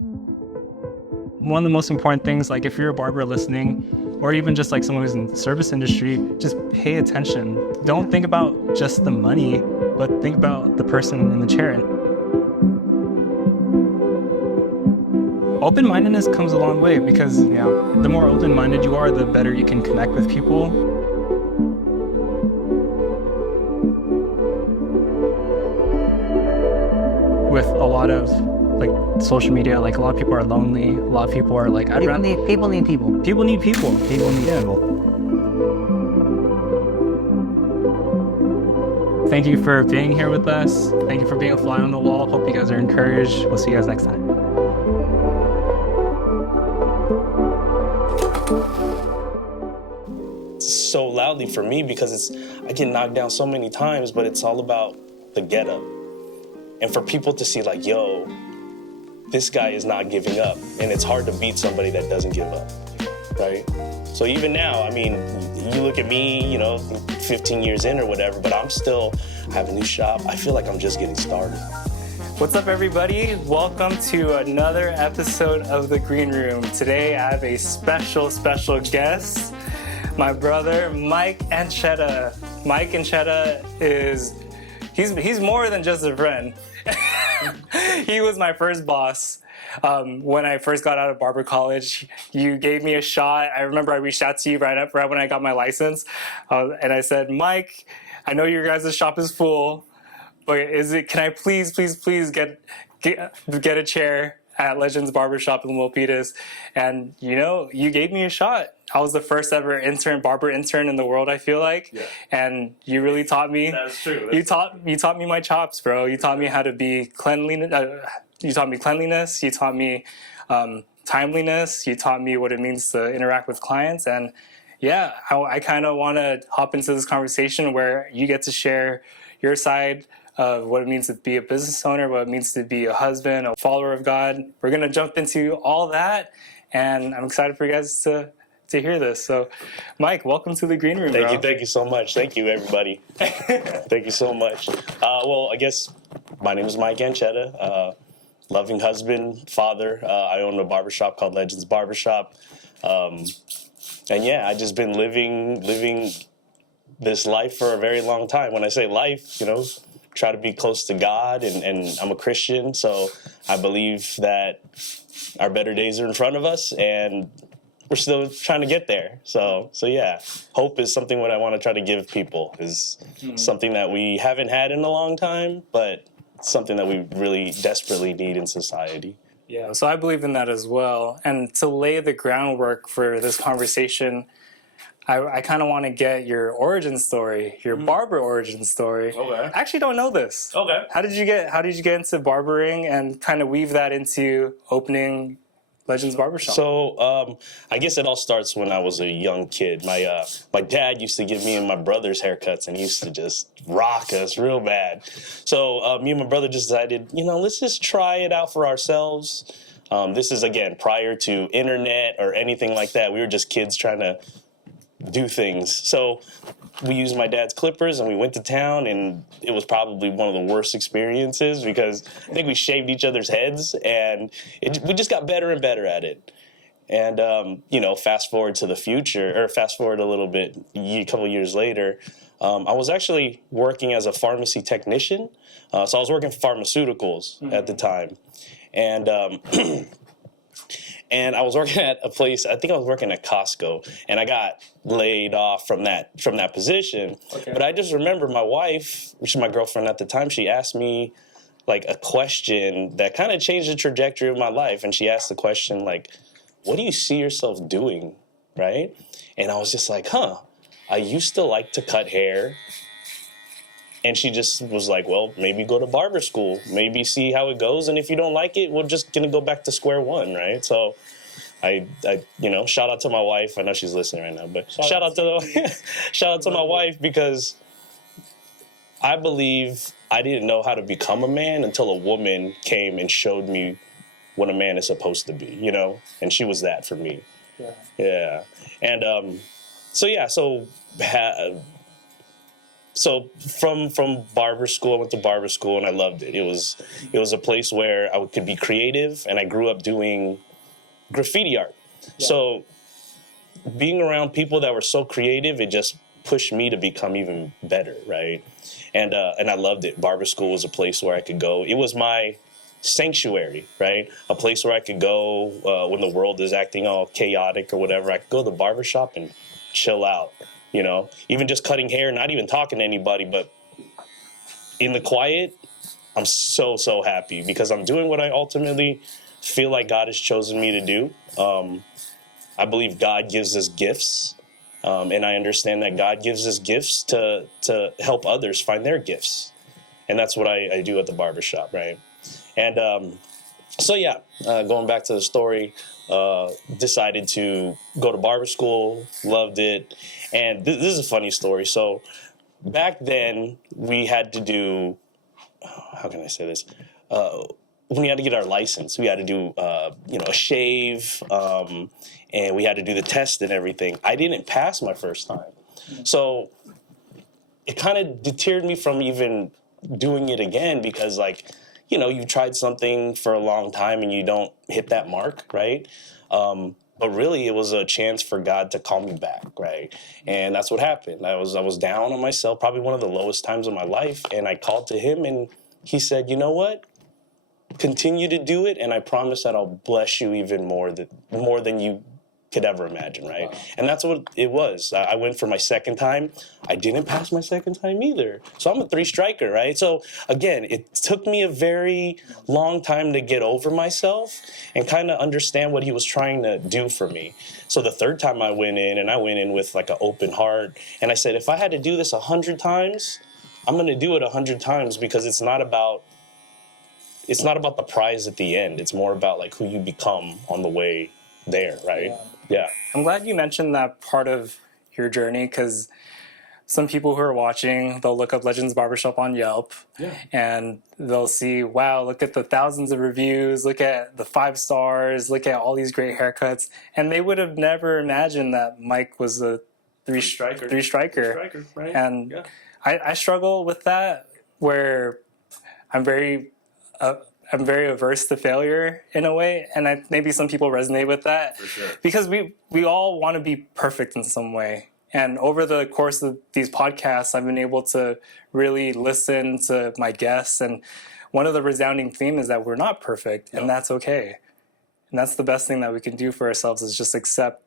One of the most important things, like if you're a barber listening, or even just like someone who's in the service industry, just pay attention. Don't think about just the money, but think about the person in the chair. Open-mindedness comes a long way because the more open-minded you are, the better you can connect with people. With a lot of like social media, like a lot of people are lonely. A lot of people are like, people need people. People need people. People need people. Thank you for being here with us. Thank you for being a fly on the wall. Hope you guys are encouraged. We'll see you guys next time. So loudly for me because I get knocked down so many times, but it's all about the get up. And for people to see like, yo, this guy is not giving up. And it's hard to beat somebody that doesn't give up, right? So even now, I mean, you look at me, 15 years in or whatever, but I have a new shop. I feel like I'm just getting started. What's up, everybody? Welcome to another episode of The Green Room. Today, I have a special guest, my brother, Mike Ancheta. Mike Ancheta he's more than just a friend. He was my first boss. When I first got out of barber college, you gave me a shot. I remember I reached out to you right when I got my license, and I said, Mike, I know your guys' shop is full, but can I please get a chair at Legends Barbershop in Milpitas? And you gave me a shot. I was the first ever barber intern in the world, I feel like. Yeah. And you really taught me. That's true. You taught me my chops, bro. You taught me how to be cleanliness. You taught me cleanliness. You taught me timeliness. You taught me what it means to interact with clients. And yeah, I kind of want to hop into this conversation where you get to share your side of what it means to be a business owner, what it means to be a husband, a follower of God. We're going to jump into all that, and I'm excited for you guys to hear this. So, Mike, welcome to The Green Room, bro. Thank you so much. Thank you, everybody. Thank you so much. Well, I guess my name is Mike Ancheta, loving husband, father. I own a barbershop called Legends Barbershop. And yeah, I just been living this life for a very long time. When I say life, try to be close to God, and I'm a Christian, so I believe that our better days are in front of us, and we're still trying to get there. So yeah, hope is something what I want to try to give people, is something that we haven't had in a long time, but something that we really desperately need in society. Yeah, so I believe in that as well. And to lay the groundwork for this conversation, I kind of want to get your origin story, your barber origin story. Okay. I actually don't know this. Okay. How did you get into barbering and kind of weave that into opening Legends Barbershop? So I guess it all starts when I was a young kid. My dad used to give me and my brothers haircuts, and he used to just rock us real bad. So me and my brother just decided, let's just try it out for ourselves. This is, again, prior to internet or anything like that. We were just kids trying to do things. So we used my dad's clippers and we went to town, and it was probably one of the worst experiences because I think we shaved each other's heads, and we just got better and better at it. And, fast forward to the future, or fast forward a little bit, a couple of years later, I was actually working as a pharmacy technician. So I was working for pharmaceuticals at the time. And and I was working at a place, I think I was working at Costco, and I got laid off from that position. Okay. But I just remember my wife, which is my girlfriend at the time, she asked me like a question that kind of changed the trajectory of my life. And she asked the question like, what do you see yourself doing, right? And I was just like, I used to like to cut hair. And she just was like, well, maybe go to barber school, maybe see how it goes. And if you don't like it, we're just going to go back to square one, right? So I shout out to my wife. I know she's listening right now, but shout out to my wife, because I believe I didn't know how to become a man until a woman came and showed me what a man is supposed to be, and she was that for me. Yeah. And so so from barber school, I went to barber school and I loved it. It was a place where I could be creative, and I grew up doing graffiti art. Yeah. So being around people that were so creative, it just pushed me to become even better, right? And I loved it. Barber school was a place where I could go. It was my sanctuary, right? A place where I could go when the world is acting all chaotic or whatever. I could go to the barbershop and chill out, you know? Even just cutting hair, not even talking to anybody, but in the quiet, I'm so, so happy because I'm doing what I ultimately feel like God has chosen me to do. I believe God gives us gifts, and I understand that God gives us gifts to help others find their gifts. And that's what I do at the barbershop, right? And so, yeah, going back to the story, decided to go to barber school, loved it. And this is a funny story. So back then, we had to do, how can I say this? When we had to get our license, we had to do, a shave, and we had to do the test and everything. I didn't pass my first time. So it kind of deterred me from even doing it again because, like, you know, you tried something for a long time and you don't hit that mark, right? But really, it was a chance for God to call me back, right? And that's what happened. I was down on myself, probably one of the lowest times of my life, and I called to him, and he said, you know what? Continue to do it, and I promise that I'll bless you even more than you could ever imagine, right? Wow. And that's what it was. I went for my second time. I didn't pass my second time either. So I'm a 3-striker, right? So again, it took me a very long time to get over myself and kind of understand what he was trying to do for me. So the third time I went in with like an open heart, and I said, if I had to do this 100 times, I'm going to do it 100 times because it's not about the prize at the end. It's more about like who you become on the way there, right? Yeah. I'm glad you mentioned that part of your journey because some people who are watching, they'll look up Legends Barbershop on Yelp and they'll see, wow, look at the thousands of reviews, look at the 5 stars, look at all these great haircuts. And they would have never imagined that Mike was a three-striker. Right? And I struggle with that where I'm very averse to failure in a way, and maybe some people resonate with that. For sure. Because we all want to be perfect in some way. And over the course of these podcasts, I've been able to really listen to my guests, and one of the resounding themes is that we're not perfect, and that's okay. And that's the best thing that we can do for ourselves is just accept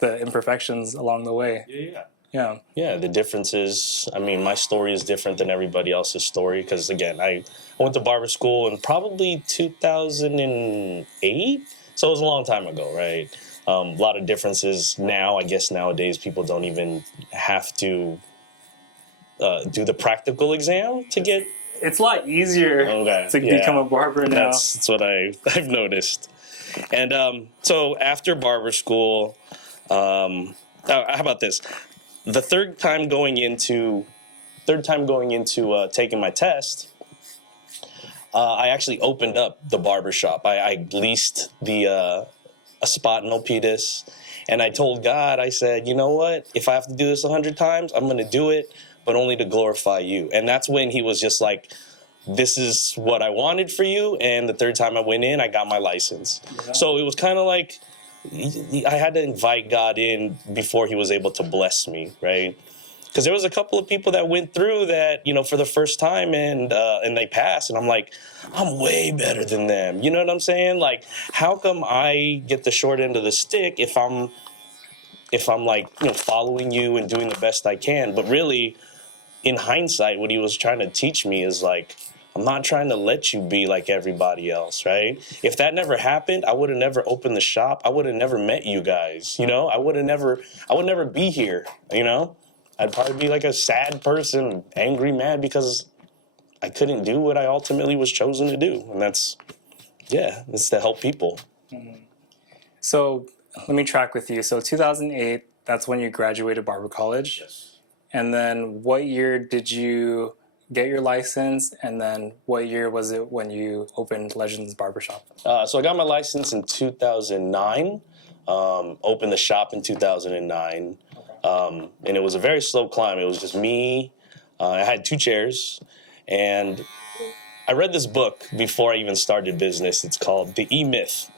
the imperfections along the way. Yeah, the difference is, I mean, my story is different than everybody else's story because, again, I went to barber school in probably 2008, so it was a long time ago, right? A lot of differences now. I guess nowadays people don't even have to do the practical exam to get... It's a lot easier to become a barber now. That's what I've noticed. And so after barber school, how about this? The third time going into taking my test, I actually opened up the barbershop. I leased a spot in Milpitas, and I told God, I said, you know what? If I have to do this 100 times, I'm going to do it, but only to glorify you. And that's when he was just like, this is what I wanted for you. And the third time I went in, I got my license. Yeah. So it was kind of like, I had to invite God in before he was able to bless me, right? Because there was a couple of people that went through that, you know, for the first time and they passed. And I'm like, I'm way better than them. You know what I'm saying? Like, how come I get the short end of the stick if I'm like, you know, following you and doing the best I can? But really, in hindsight, what he was trying to teach me is like, I'm not trying to let you be like everybody else, right? If that never happened, I would have never opened the shop. I would have never met you guys, you know? I would never be here, you know? I'd probably be like a sad person, angry, mad because I couldn't do what I ultimately was chosen to do. And it's to help people. Mm-hmm. So let me track with you. So 2008, that's when you graduated Barber College. Yes. And then what year did you get your license, and then what year was it when you opened Legends Barbershop? So I got my license in 2009, opened the shop in 2009, and it was a very slow climb. It was just me, I had 2 chairs, and I read this book before I even started business. It's called The E-Myth.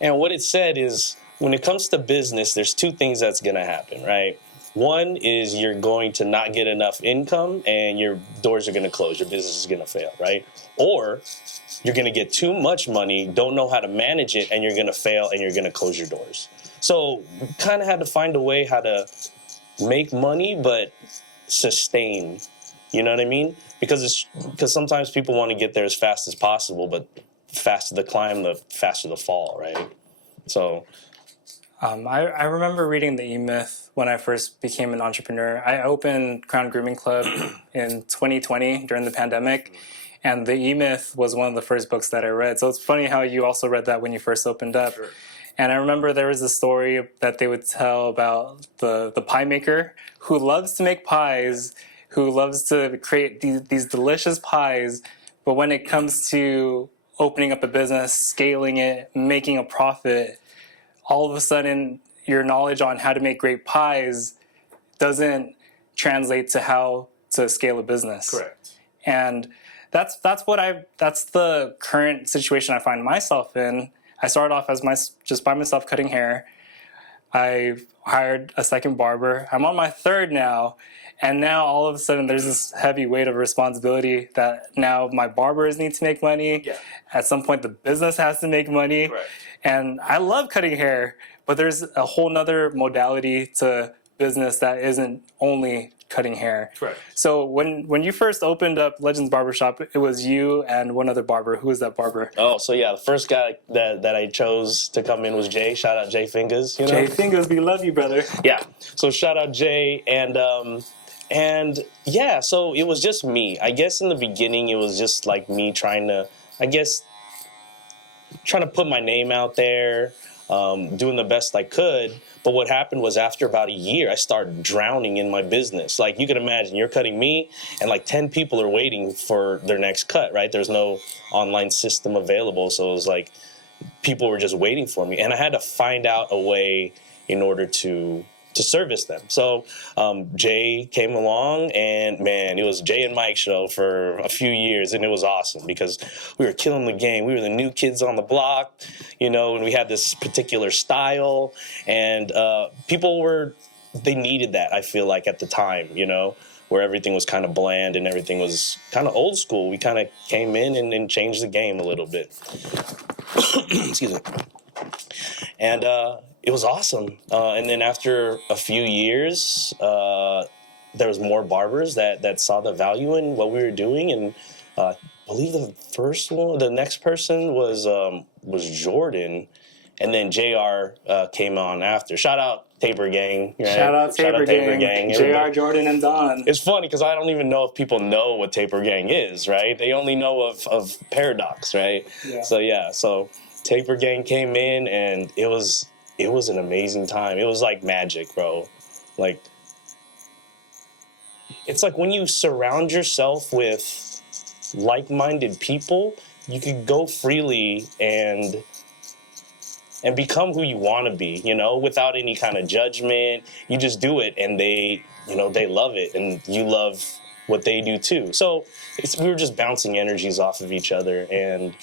And what it said is, when it comes to business, there's 2 things that's going to happen, right? One is you're going to not get enough income and your doors are going to close. Your business is going to fail, right? Or you're going to get too much money, don't know how to manage it, and you're going to fail and you're going to close your doors. So kind of had to find a way how to make money but sustain. You know what I mean? Because sometimes people want to get there as fast as possible, but the faster the climb, the faster the fall, right? So I remember reading the E-Myth when I first became an entrepreneur. I opened Crown Grooming Club in 2020 during the pandemic, and the E-Myth was one of the first books that I read. So it's funny how you also read that when you first opened up. Sure. And I remember there was a story that they would tell about the pie maker who loves to make pies, who loves to create these delicious pies, but when it comes to opening up a business, scaling it, making a profit, all of a sudden your knowledge on how to make great pies doesn't translate to how to scale a business. Correct. And that's the current situation I find myself in. I started off as just by myself cutting hair. I hired a second barber. I'm on my 3rd now. And now all of a sudden there's this heavy weight of responsibility that now my barbers need to make money. Yeah. At some point the business has to make money. Right. And I love cutting hair, but there's a whole nother modality to business that isn't only cutting hair. Right. So when you first opened up Legends Barbershop, it was you and one other barber. Who was that barber? Oh, so yeah, the first guy that I chose to come in was Jay. Shout out Jay Fingers. You know? Jay Fingers, we love you, brother. Yeah. So shout out Jay, and yeah, so it was just me. I guess in the beginning it was just like me trying to put my name out there, doing the best I could. But what happened was after about a year, I started drowning in my business. Like you can imagine, you're cutting me and like 10 people are waiting for their next cut, right? There's no online system available. So it was like people were just waiting for me. And I had to find out a way in order to service them. So Jay came along, and man, it was Jay and Mike show for a few years, and it was awesome because we were killing the game. We were the new kids on the block, you know, and we had this particular style, and they needed that, I feel like, at the time, you know, where everything was kind of bland and everything was kind of old school. We kind of came in and changed the game a little bit. Excuse me. And it was awesome. And then after a few years, there was more barbers that saw the value in what we were doing. And I believe the next person was Jordan. And then JR came on after. Shout out Tabor Gang. Right? Shout out Tabor Gang. JR, Jordan, and Don. It's funny because I don't even know if people know what Tabor Gang is, right? They only know of Paradox, right? Yeah. So Tabor Gang came in, and it was an amazing time. It was like magic, bro. Like, it's like when you surround yourself with like-minded people, you can go freely and become who you want to be, you know, without any kind of judgment. You just do it, and they love it, and you love what they do too. So we were just bouncing energies off of each other, and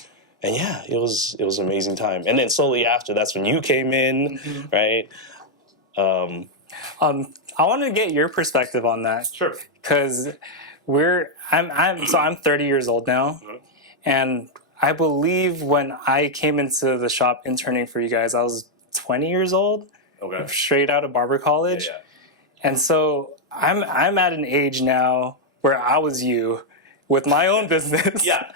yeah, it was an amazing time. And then slowly after, that's when you came in, right? I want to get your perspective on that. Sure. Because I'm 30 years old now, and I believe when I came into the shop interning for you guys, I was 20 years old. Okay. Straight out of barber college. Yeah. And so I'm at an age now where I was you with my own business. Yeah.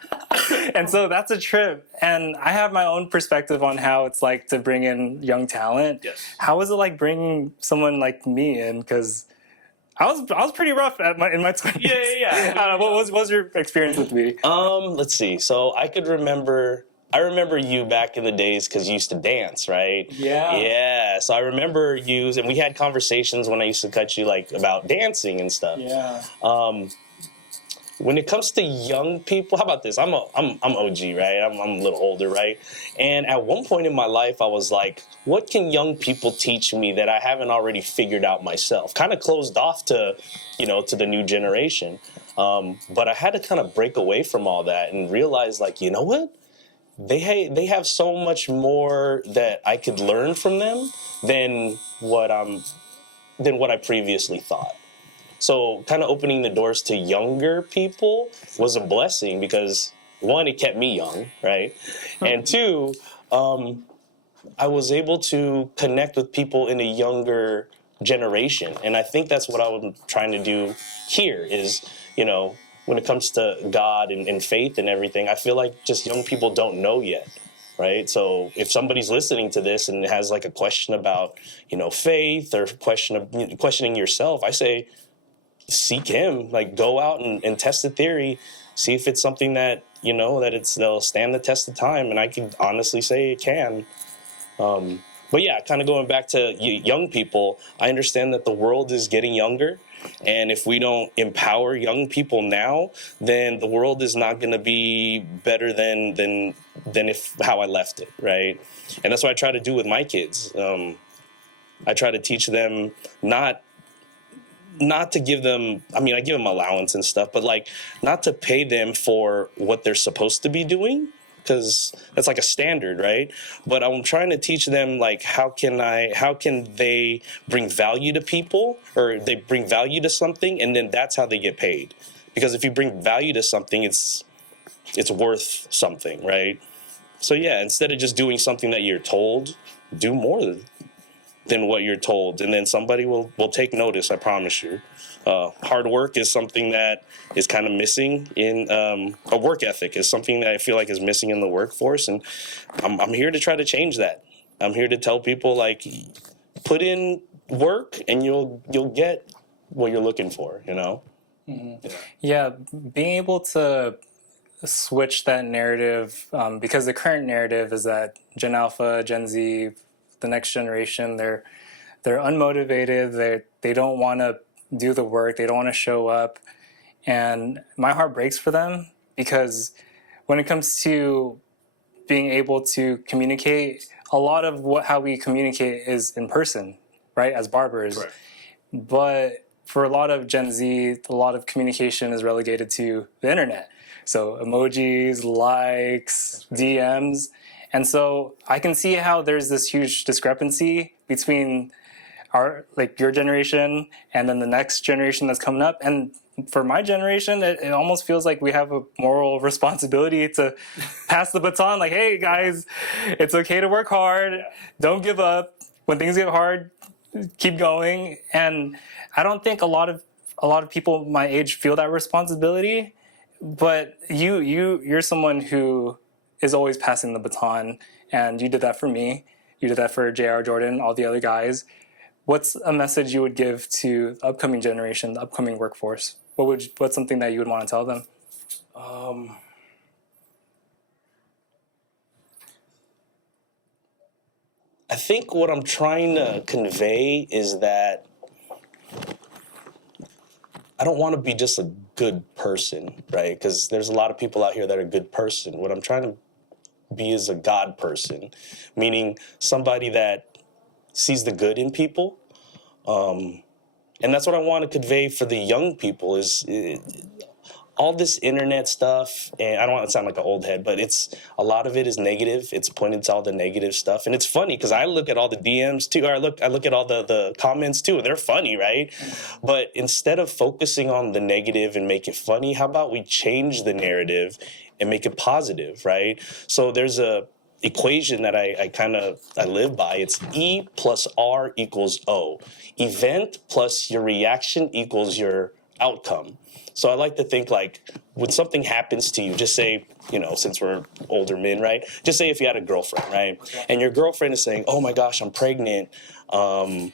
And so that's a trip. And I have my own perspective on how it's like to bring in young talent. Yes. How was it like bringing someone like me in? Because I was pretty rough in my 20s. Yeah. What was your experience with me? Let's see. So I remember you back in the days because you used to dance, right? Yeah. Yeah. So I remember you, and we had conversations when I used to cut you, like, about dancing and stuff. Yeah. when it comes to young people, how about this? I'm OG, right? I'm a little older, right? And at one point in my life, I was like, what can young people teach me that I haven't already figured out myself? Kind of closed off to, to the new generation. But I had to kind of break away from all that and realize, like, you know what? They have so much more that I could learn from them than what I previously thought. So kind of opening the doors to younger people was a blessing because, one, it kept me young, right? And two, I was able to connect with people in a younger generation. And I think that's what I'm trying to do here is, when it comes to God and faith and everything, I feel like just young people don't know yet. Right. So if somebody's listening to this and has like a question about, faith or questioning yourself, I say, seek him, like go out and test the theory, see if it's something that, they'll stand the test of time. And I can honestly say it can. But yeah, kind of going back to young people, I understand that the world is getting younger. And if we don't empower young people now, then the world is not going to be better than how I left it, right? And that's what I try to do with my kids. I try to teach them not to give them, I give them allowance and stuff, but like not to pay them for what they're supposed to be doing, because that's like a standard, right? But I'm trying to teach them, like, how can they bring value to people, or they bring value to something, and then that's how they get paid. Because if you bring value to something, it's worth something, right? So yeah, instead of just doing something that you're told, do more than what you're told, and then somebody will take notice, I promise you. Hard work is something that is kind of missing in a work ethic is something that I feel like is missing in the workforce, and I'm here to try to change that. I'm here to tell people, like, put in work and you'll get what you're looking for, Mm-hmm. Yeah, being able to switch that narrative, because the current narrative is that Gen Alpha, Gen Z, the next generation, they're unmotivated, they don't want to do the work, they don't want to show up, and my heart breaks for them, because when it comes to being able to communicate, a lot of how we communicate is in person, right, as barbers. Correct. But for a lot of Gen Z, a lot of communication is relegated to the internet, so emojis, likes, DMs. And so I can see how there's this huge discrepancy between your generation and then the next generation that's coming up. And for my generation, it almost feels like we have a moral responsibility to pass the baton. Like, hey guys, it's okay to work hard. Don't give up. When things get hard, keep going. And I don't think a lot of people my age feel that responsibility. But you're someone who is always passing the baton, and you did that for me. You did that for J.R. Jordan, all the other guys. What's a message you would give to the upcoming generation, the upcoming workforce? What's something that you would want to tell them? I think what I'm trying to convey is that I don't want to be just a good person, right? Because there's a lot of people out here that are a good person. What I'm trying to be is a God person, meaning somebody that sees the good in people. And that's what I want to convey for the young people is all this internet stuff. And I don't want to sound like an old head, but a lot of it is negative. It's pointed to all the negative stuff. And it's funny because I look at all the DMs too, or I look at all the comments too, and they're funny, right? But instead of focusing on the negative and make it funny, how about we change the narrative and make it positive, right? So there's a equation that I live by. It's E plus R equals O. Event plus your reaction equals your outcome. So I like to think, like, when something happens to you, just say, since we're older men, right? Just say if you had a girlfriend, right? Okay. And your girlfriend is saying, oh my gosh, I'm pregnant, all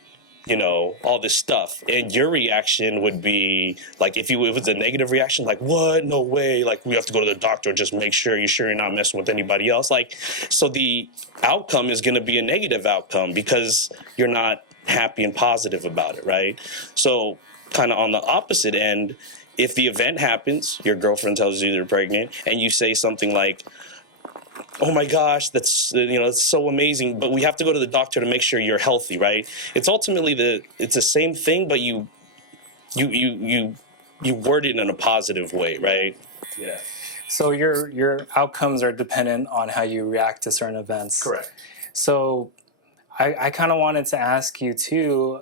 this stuff. And your reaction would be, like, if it was a negative reaction, like, what? No way. Like, we have to go to the doctor and just make sure you're not messing with anybody else. Like, so the outcome is going to be a negative outcome because you're not happy and positive about it, right? So kind of on the opposite end, if the event happens, your girlfriend tells you they're pregnant, and you say something like, oh my gosh, that's, it's so amazing, but we have to go to the doctor to make sure you're healthy, right? It's ultimately it's the same thing, but you word it in a positive way, right? Yeah. So your outcomes are dependent on how you react to certain events. Correct. So I kind of wanted to ask you too,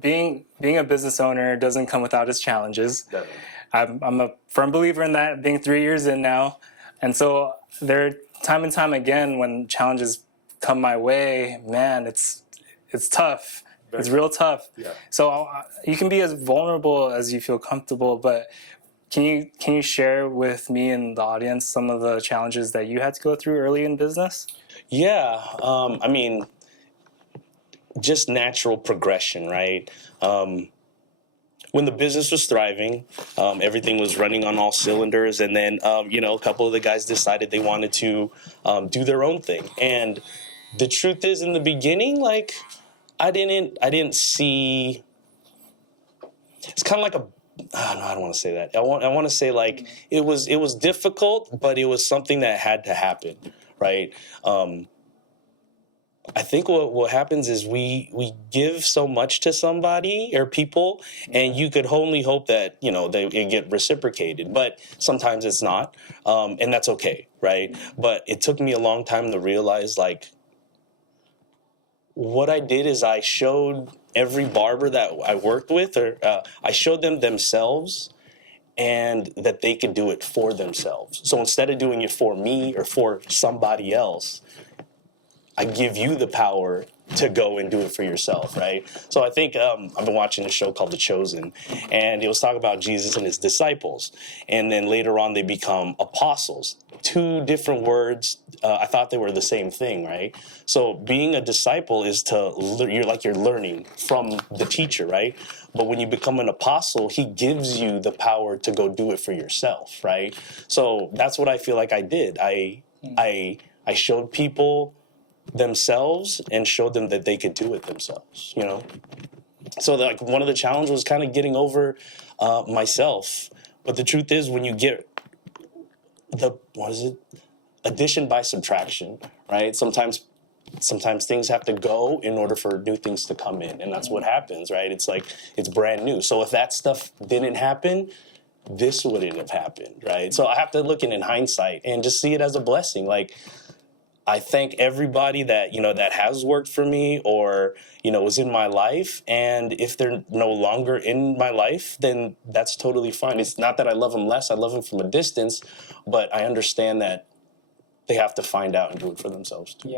being a business owner doesn't come without its challenges. Definitely. I'm a firm believer in that, being 3 years in now. And so there, time and time again, when challenges come my way, man, it's tough. It's real tough. Yeah. So you can be as vulnerable as you feel comfortable, but can you share with me and the audience some of the challenges that you had to go through early in business? Yeah. I mean, just natural progression, right? When the business was thriving, everything was running on all cylinders, and then a couple of the guys decided they wanted to do their own thing. And the truth is, in the beginning, like I didn't see. It's kind of like no, I don't want to say that. I want to say like it was difficult, but it was something that had to happen, right? I think what happens is we give so much to somebody or people, and you could only hope that they get reciprocated. But sometimes it's not, and that's okay, right? But it took me a long time to realize, like, what I did is I showed every barber that I worked with, or I showed them themselves, and that they could do it for themselves. So instead of doing it for me or for somebody else, I give you the power to go and do it for yourself, right? So I think I've been watching a show called The Chosen, and it was talking about Jesus and his disciples. And then later on, they become apostles. Two different words. I thought they were the same thing, right? So being a disciple is you're learning from the teacher, right? But when you become an apostle, he gives you the power to go do it for yourself, right? So that's what I feel like I did. I showed people themselves and showed them that they could do it themselves, So like one of the challenges was kind of getting over myself. But the truth is, when you get addition by subtraction, right? Sometimes things have to go in order for new things to come in, and that's what happens, right? It's like it's brand new. So if that stuff didn't happen, this wouldn't have happened, right? So I have to look in hindsight and just see it as a blessing. Like, I thank everybody that that has worked for me or was in my life, and if they're no longer in my life, then that's totally fine. It's not that I love them less; I love them from a distance, but I understand that they have to find out and do it for themselves too.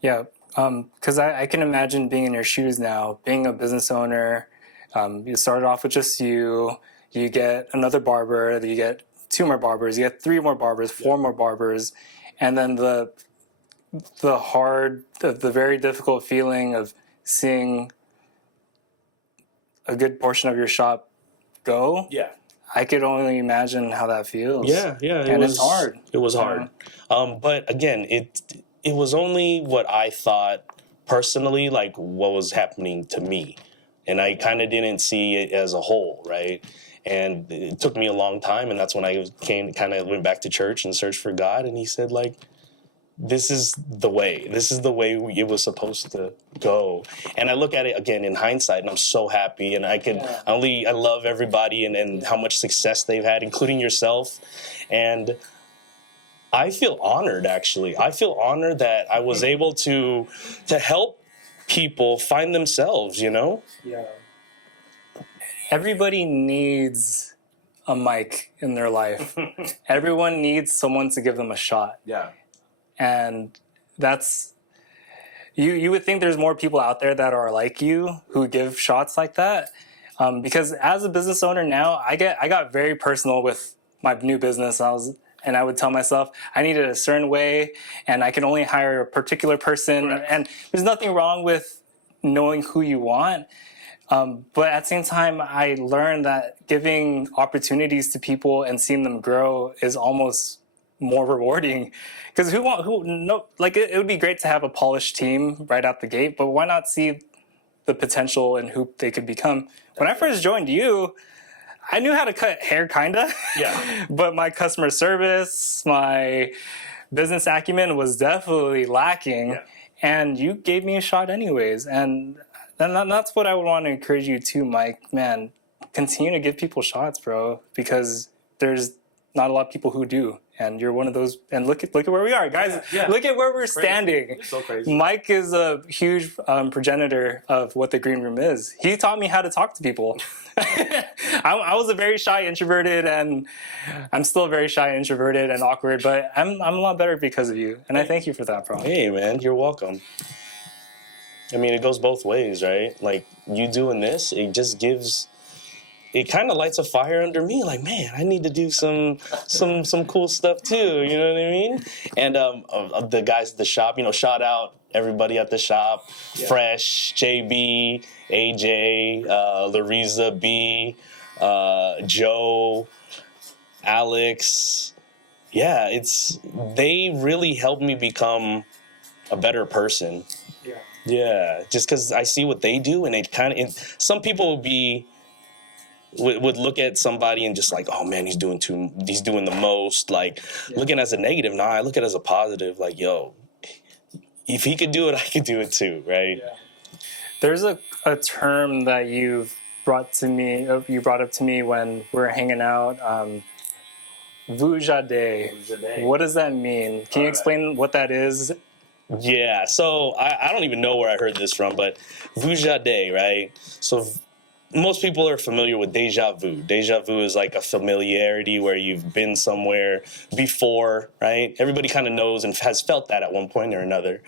Yeah. Because I can imagine being in your shoes now, being a business owner. You started off with just you get another barber, you get 2 more barbers, you get 3 more barbers, 4 more barbers, and then the very difficult feeling of seeing a good portion of your shop go. Yeah. I could only imagine how that feels. Yeah. It's hard. It was hard. But again, it was only what I thought personally, like what was happening to me. And I kind of didn't see it as a whole, right? And it took me a long time, and that's when I went back to church and searched for God, and he said, like, this is the way. This is the way it was supposed to go. And I look at it again in hindsight, and I'm so happy. And I love everybody and how much success they've had, including yourself. And I feel honored, actually. I feel honored that I was able to help people find themselves, Yeah. Everybody needs a Mike in their life. Everyone needs someone to give them a shot. Yeah. And that's, you would think there's more people out there that are like you who give shots like that. Because as a business owner now, I got very personal with my new business. I would tell myself I need it a certain way, and I can only hire a particular person. Correct. And there's nothing wrong with knowing who you want. But at the same time, I learned that giving opportunities to people and seeing them grow is almost more rewarding. Because it would be great to have a polished team right out the gate, but why not see the potential and who they could become? When I first joined you, I knew how to cut hair, kinda. Yeah. But my customer service, my business acumen was definitely lacking. Yeah. And you gave me a shot anyways. And that's what I would want to encourage you to, Mike. Man, continue to give people shots, bro, because there's not a lot of people who do. And you're one of those. And look at where we are, guys. Yeah. Look at where we're standing. It's so crazy. Mike is a huge progenitor of what the green room is. He taught me how to talk to people. I was a very shy introverted, and I'm still very shy introverted and awkward, but I'm a lot better because of you. And I thank you for that, bro. Hey, man, you're welcome. I mean, it goes both ways, right? Like, you doing this, it just gives... It kind of lights a fire under me. Like, man, I need to do some cool stuff too. You know what I mean? And the guys at the shop, shout out everybody at the shop: Fresh, JB, AJ, Larissa B, Joe, Alex. Yeah, they really helped me become a better person. Yeah, just because I see what they do, and it some people would look at somebody and just like, oh man, he's doing the most, like looking as a negative. Nah, I look at it as a positive. Like, yo, if he could do it, I could do it too, right? Yeah. There's a term that you brought up to me when we were hanging out. Vujade. What does that mean? Can you explain what that is? Yeah, so I don't even know where I heard this from, but vujade, right? So most people are familiar with deja vu. Deja vu is like a familiarity where you've been somewhere before, right? Everybody kind of knows and has felt that at one point or another.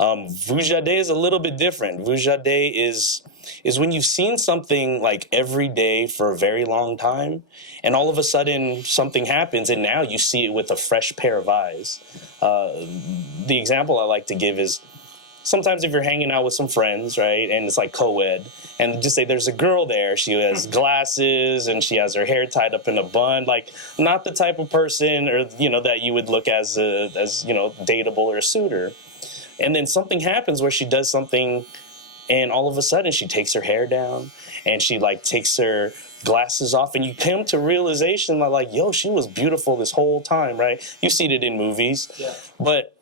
Vujade is a little bit different. Vujade is when you've seen something like every day for a very long time, and all of a sudden something happens, and now you see it with a fresh pair of eyes. The example I like to give is, sometimes if you're hanging out with some friends, right, and it's like co-ed, and just say there's a girl there, she has glasses and she has her hair tied up in a bun, like not the type of person that you would look as dateable or a suitor. And then something happens where she does something, and all of a sudden she takes her hair down and she like takes her glasses off, and you come to realization that like, yo, she was beautiful this whole time, right? You've seen it in movies, but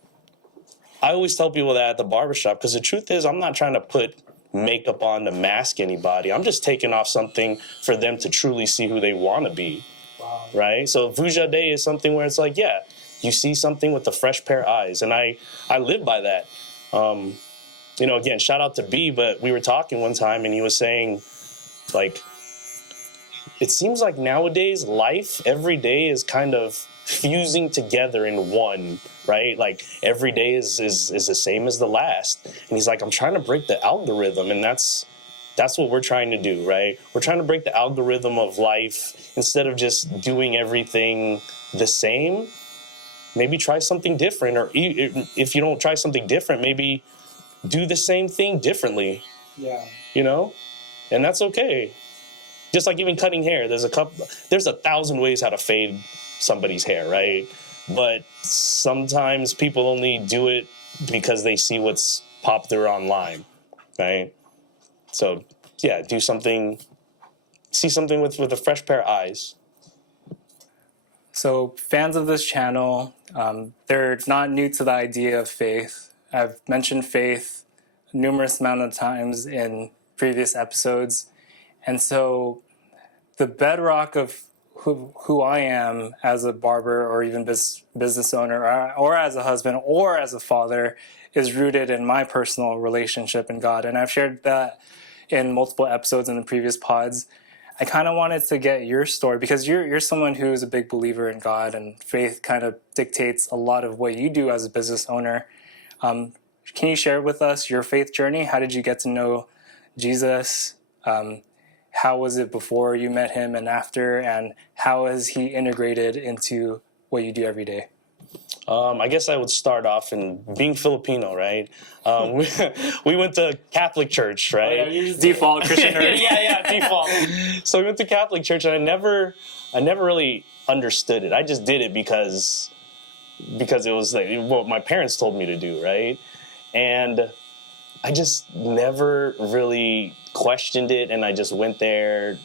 I always tell people that at the barbershop, because the truth is, I'm not trying to put makeup on to mask anybody. I'm just taking off something for them to truly see who they want to be, right? So Vujade is something where it's like, yeah, you see something with a fresh pair of eyes, and I live by that. Again, shout out to B, but we were talking one time, and he was saying, like, it seems like nowadays life, every day is kind of fusing together in one, right? Like every day is the same as the last. And he's like, I'm trying to break the algorithm, and that's what we're trying to do, right? We're trying to break the algorithm of life. Instead of just doing everything the same, maybe try something different. Or if you don't try something different, maybe do the same thing differently. Yeah. And that's okay. Just like even cutting hair, there's 1,000 ways how to fade somebody's hair, right? But sometimes people only do it because they see what's popular online, right? So yeah, see something with a fresh pair of eyes. So fans of this channel, they're not new to the idea of faith. I've mentioned faith numerous amount of times in previous episodes. And so the bedrock of who I am as a barber or even business owner or as a husband or as a father is rooted in my personal relationship in God. And I've shared that in multiple episodes in the previous pods. I kind of wanted to get your story because you're someone who is a big believer in God, and faith kind of dictates a lot of what you do as a business owner. Can you share with us your faith journey? How did you get to know Jesus? How was it before you met him and after, and how has he integrated into what you do every day? I guess I would start off in being Filipino, right? We went to Catholic church, right? Oh, yeah, you're just default Christian. yeah, default. So we went to Catholic church, and I never really understood it. I just did it because it was like what my parents told me to do, right? And I just never really questioned it, and I just went there,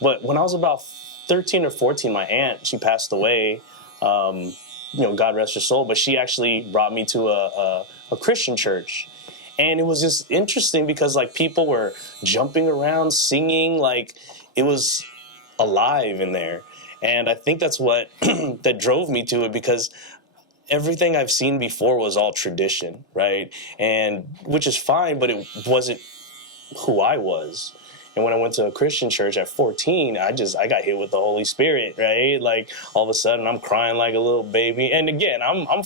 But when I was about 13 or 14, my aunt, she passed away. God rest her soul. But she actually brought me to a Christian church. And it was just interesting because, like, people were jumping around, singing, like, it was alive in there. And I think that's what that drove me to it, because everything I've seen before was all tradition, right? And which is fine, but it wasn't who I was. And when I went to a Christian church at 14, I got hit with the Holy Spirit, right? Like, all of a sudden I'm crying like a little baby. And again, I'm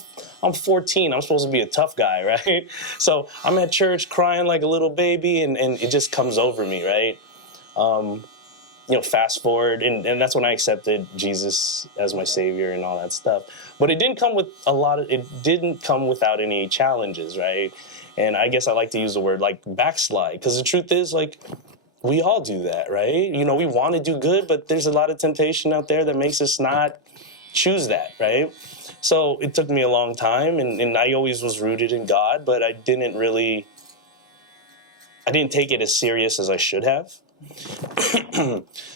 14. I'm supposed to be a tough guy, right? So I'm at church crying like a little baby, and it just comes over me, right? Fast forward, and that's when I accepted Jesus as my Savior and all that stuff. But it didn't come without any challenges, right? And I guess I like to use the word like backslide, because the truth is, like, we all do that, right? We want to do good, but there's a lot of temptation out there that makes us not choose that, right? So it took me a long time, and I always was rooted in God, but I didn't take it as serious as I should have.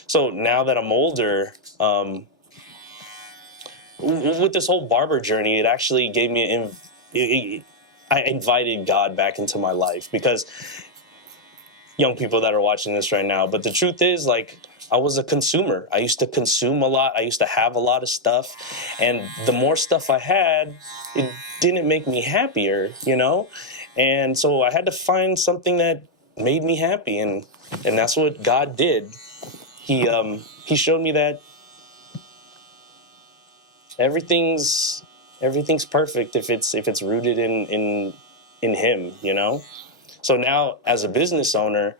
So now that I'm older, with this whole barber journey, it actually gave me I invited God back into my life, because young people that are watching this right now, but the truth is, like, I was a consumer. I used to consume a lot. I used to have a lot of stuff, and the more stuff I had, it didn't make me happier, and so I had to find something that made me happy, and that's what God did. He showed me that everything's perfect if it's rooted in Him, So now, as a business owner,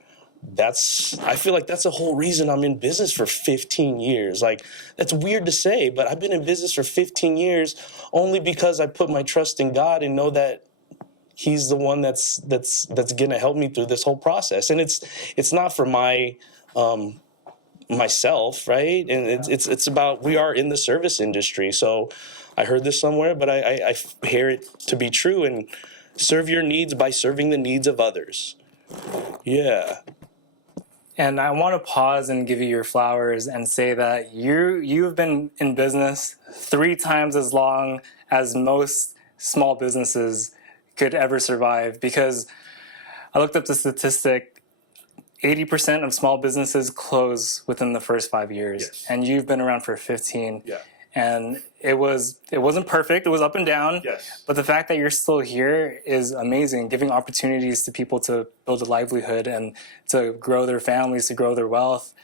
I feel like that's the whole reason I'm in business for 15 years. Like, that's weird to say, but I've been in business for 15 years only because I put my trust in God and know that He's the one that's going to help me through this whole process. And it's not for myself, right? And it's about, we are in the service industry. So I heard this somewhere, but I hear it to be true. And serve your needs by serving the needs of others. Yeah. And I want to pause and give you your flowers and say that you've been in business 3 times as long as most small businesses could ever survive, because I looked up the statistic. 80% of small businesses close within the first 5 years. Yes. And you've been around for 15. Yeah. And it wasn't perfect. It was up and down. Yes. But the fact that you're still here is amazing, giving opportunities to people to build a livelihood and to grow their families, to grow their wealth.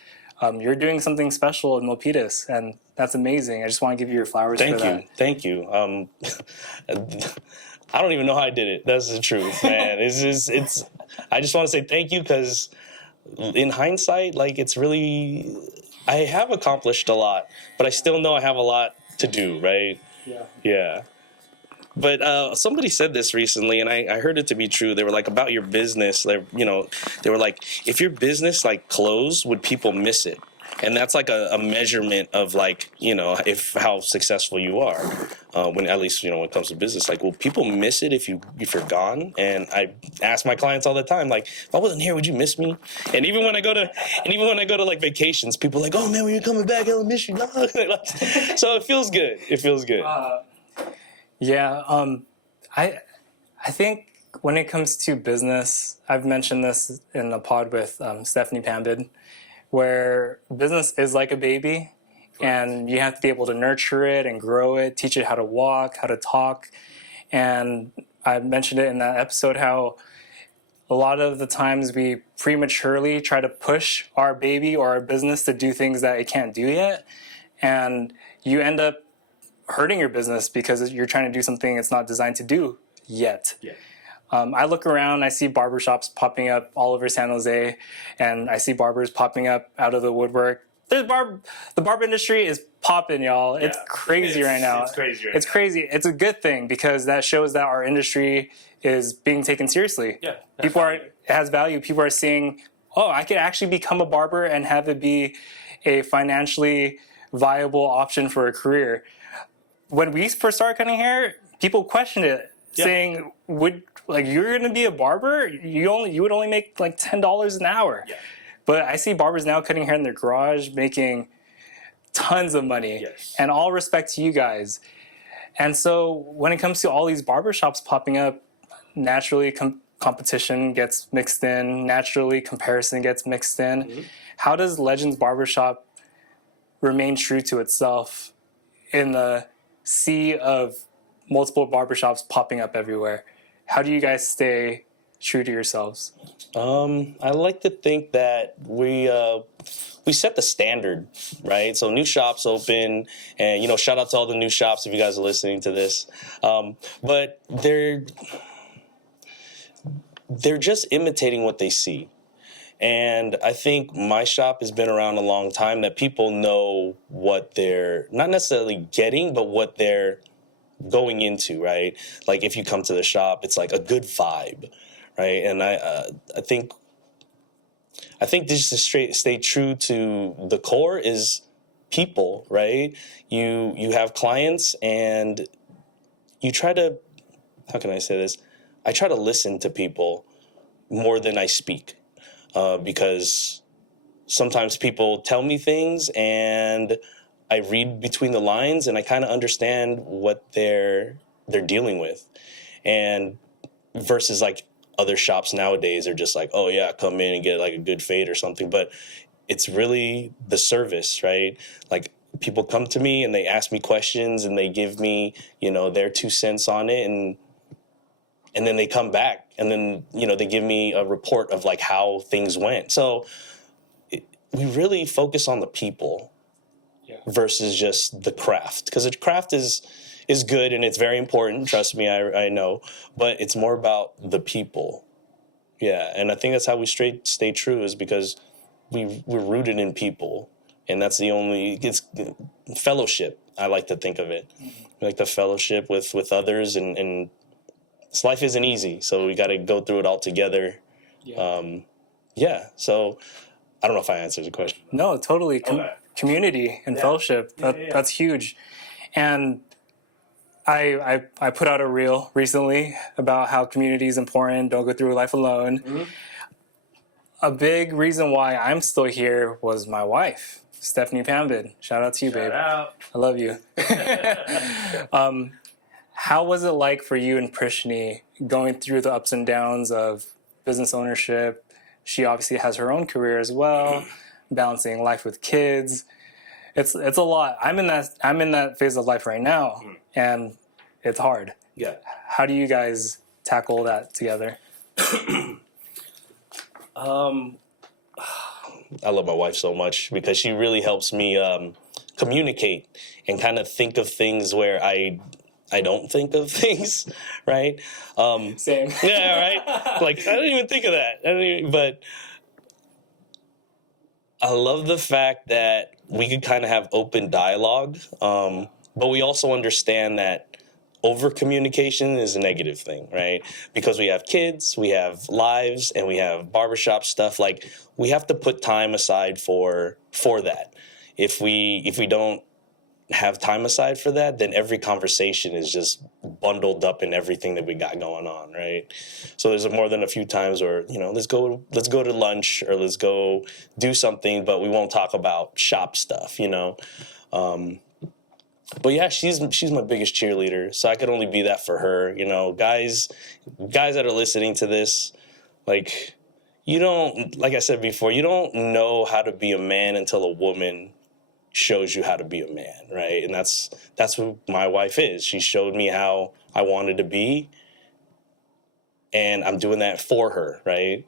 You're doing something special in Milpitas, and that's amazing. I just want to give you your flowers for that. Thank you. I don't even know how I did it. That's the truth, man. I just want to say thank you, because in hindsight, like, it's really, I have accomplished a lot, but I still know I have a lot to do, right? Yeah. But somebody said this recently, and I heard it to be true. They were like, about your business, they were like, if your business like closed, would people miss it? And that's like a measurement of, like, if how successful you are. When, at least, when it comes to business, like, will people miss it if you're gone? And I ask my clients all the time, like, if I wasn't here, would you miss me? And even when I go to like vacations, people are like, oh man, when you're coming back, I'll miss you, dog. So it feels good. I think when it comes to business, I've mentioned this in a pod with Stephanie Pambid, where business is like a baby, and you have to be able to nurture it and grow it, teach it how to walk, how to talk. And I mentioned it in that episode how a lot of the times we prematurely try to push our baby or our business to do things that it can't do yet. And you end up hurting your business because you're trying to do something it's not designed to do yet. Yeah. I look around, I see barbershops popping up all over San Jose, and I see barbers popping up out of the woodwork. The barber industry is popping, y'all. Yeah. It's crazy right now. It's crazy. It's a good thing, because that shows that our industry is being taken seriously. Yeah. It has value. People are seeing, oh, I could actually become a barber and have it be a financially viable option for a career. When we first started cutting hair, people questioned it. Yeah. Saying, you're going to be a barber? You would only make like $10 an hour. Yeah. But I see barbers now cutting hair in their garage, making tons of money. Yes. And all respect to you guys. And so when it comes to all these barbershops popping up, naturally competition gets mixed in, naturally comparison gets mixed in. Mm-hmm. How does Legends Barbershop remain true to itself in the sea of multiple barbershops popping up everywhere? How do you guys stay true to yourselves? I like to think that we set the standard, right? So new shops open, and shout out to all the new shops if you guys are listening to this. But they're just imitating what they see. And I think my shop has been around a long time, that people know what they're not necessarily getting, but what they're going into, right? Like if you come to the shop, it's like a good vibe, right? And I think just to stay true to the core is people, right? You have clients, and you try to, how can I say this? I try to listen to people more than I speak. Because sometimes people tell me things and I read between the lines and I kind of understand what they're dealing with. And versus like other shops nowadays are just like, oh yeah, come in and get like a good fade or something. But it's really the service, right? Like people come to me and they ask me questions and they give me, their 2 cents on it, and then they come back and then, they give me a report of like how things went. So we really focus on the people versus just the craft, because the craft is good and it's very important. Trust me, I know, but it's more about the people. Yeah. And I think that's how we stay true, is because we're rooted in people, and that's it's fellowship. I like to think of it. We like the fellowship with others, and this life isn't easy, so we got to go through it all together. So I don't know if I answered the question. No, totally. Community and fellowship, that's huge. And I put out a reel recently about how community is important, don't go through life alone. Mm-hmm. A big reason why I'm still here was my wife, Stephanie Pambid. Shout out to you, babe. Out. I love you. How was it like for you and Prishni going through the ups and downs of business ownership? She obviously has her own career as well, balancing life with kids. It's a lot. I'm in that phase of life right now, and it's hard. Yeah. How do you guys tackle that together? I love my wife so much because she really helps me communicate and kind of think of things where I don't think of things, right? Same. Yeah, right? Like, I didn't even think of that. But I love the fact that we could kind of have open dialogue, but we also understand that over-communication is a negative thing, right? Because we have kids, we have lives, and we have barbershop stuff. Like, we have to put time aside for that. If we don't have time aside for that, then every conversation is just bundled up in everything that we got going on, right? So there's more than a few times where, let's go to lunch or let's go do something, but we won't talk about shop stuff, But yeah, she's my biggest cheerleader, so I could only be that for her. Guys that are listening to this, like, like I said before, you don't know how to be a man until a woman shows you how to be a man, right? And that's what my wife is. She showed me how I wanted to be, and I'm doing that for her, right?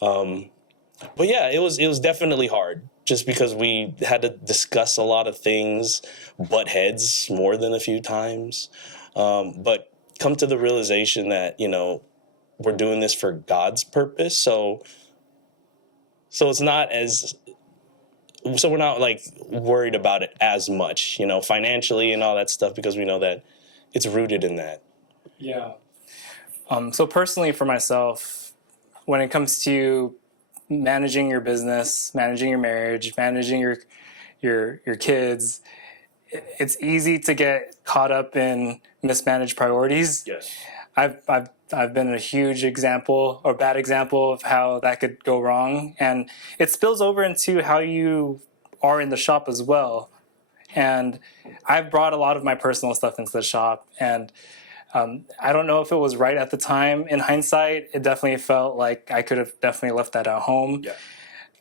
But yeah, it was definitely hard, just because we had to discuss a lot of things, butt heads more than a few times, but come to the realization that we're doing this for God's purpose. So it's not as. So we're not like worried about it as much, financially and all that stuff, because we know that it's rooted in that. Yeah. So personally for myself, when it comes to managing your business, managing your marriage, managing your kids, it's easy to get caught up in mismanaged priorities. Yes. I've been a huge example or bad example of how that could go wrong, and it spills over into how you are in the shop as well. And I've brought a lot of my personal stuff into the shop, and I don't know if it was right at the time. In hindsight, it definitely felt like I could have definitely left that at home. Yeah.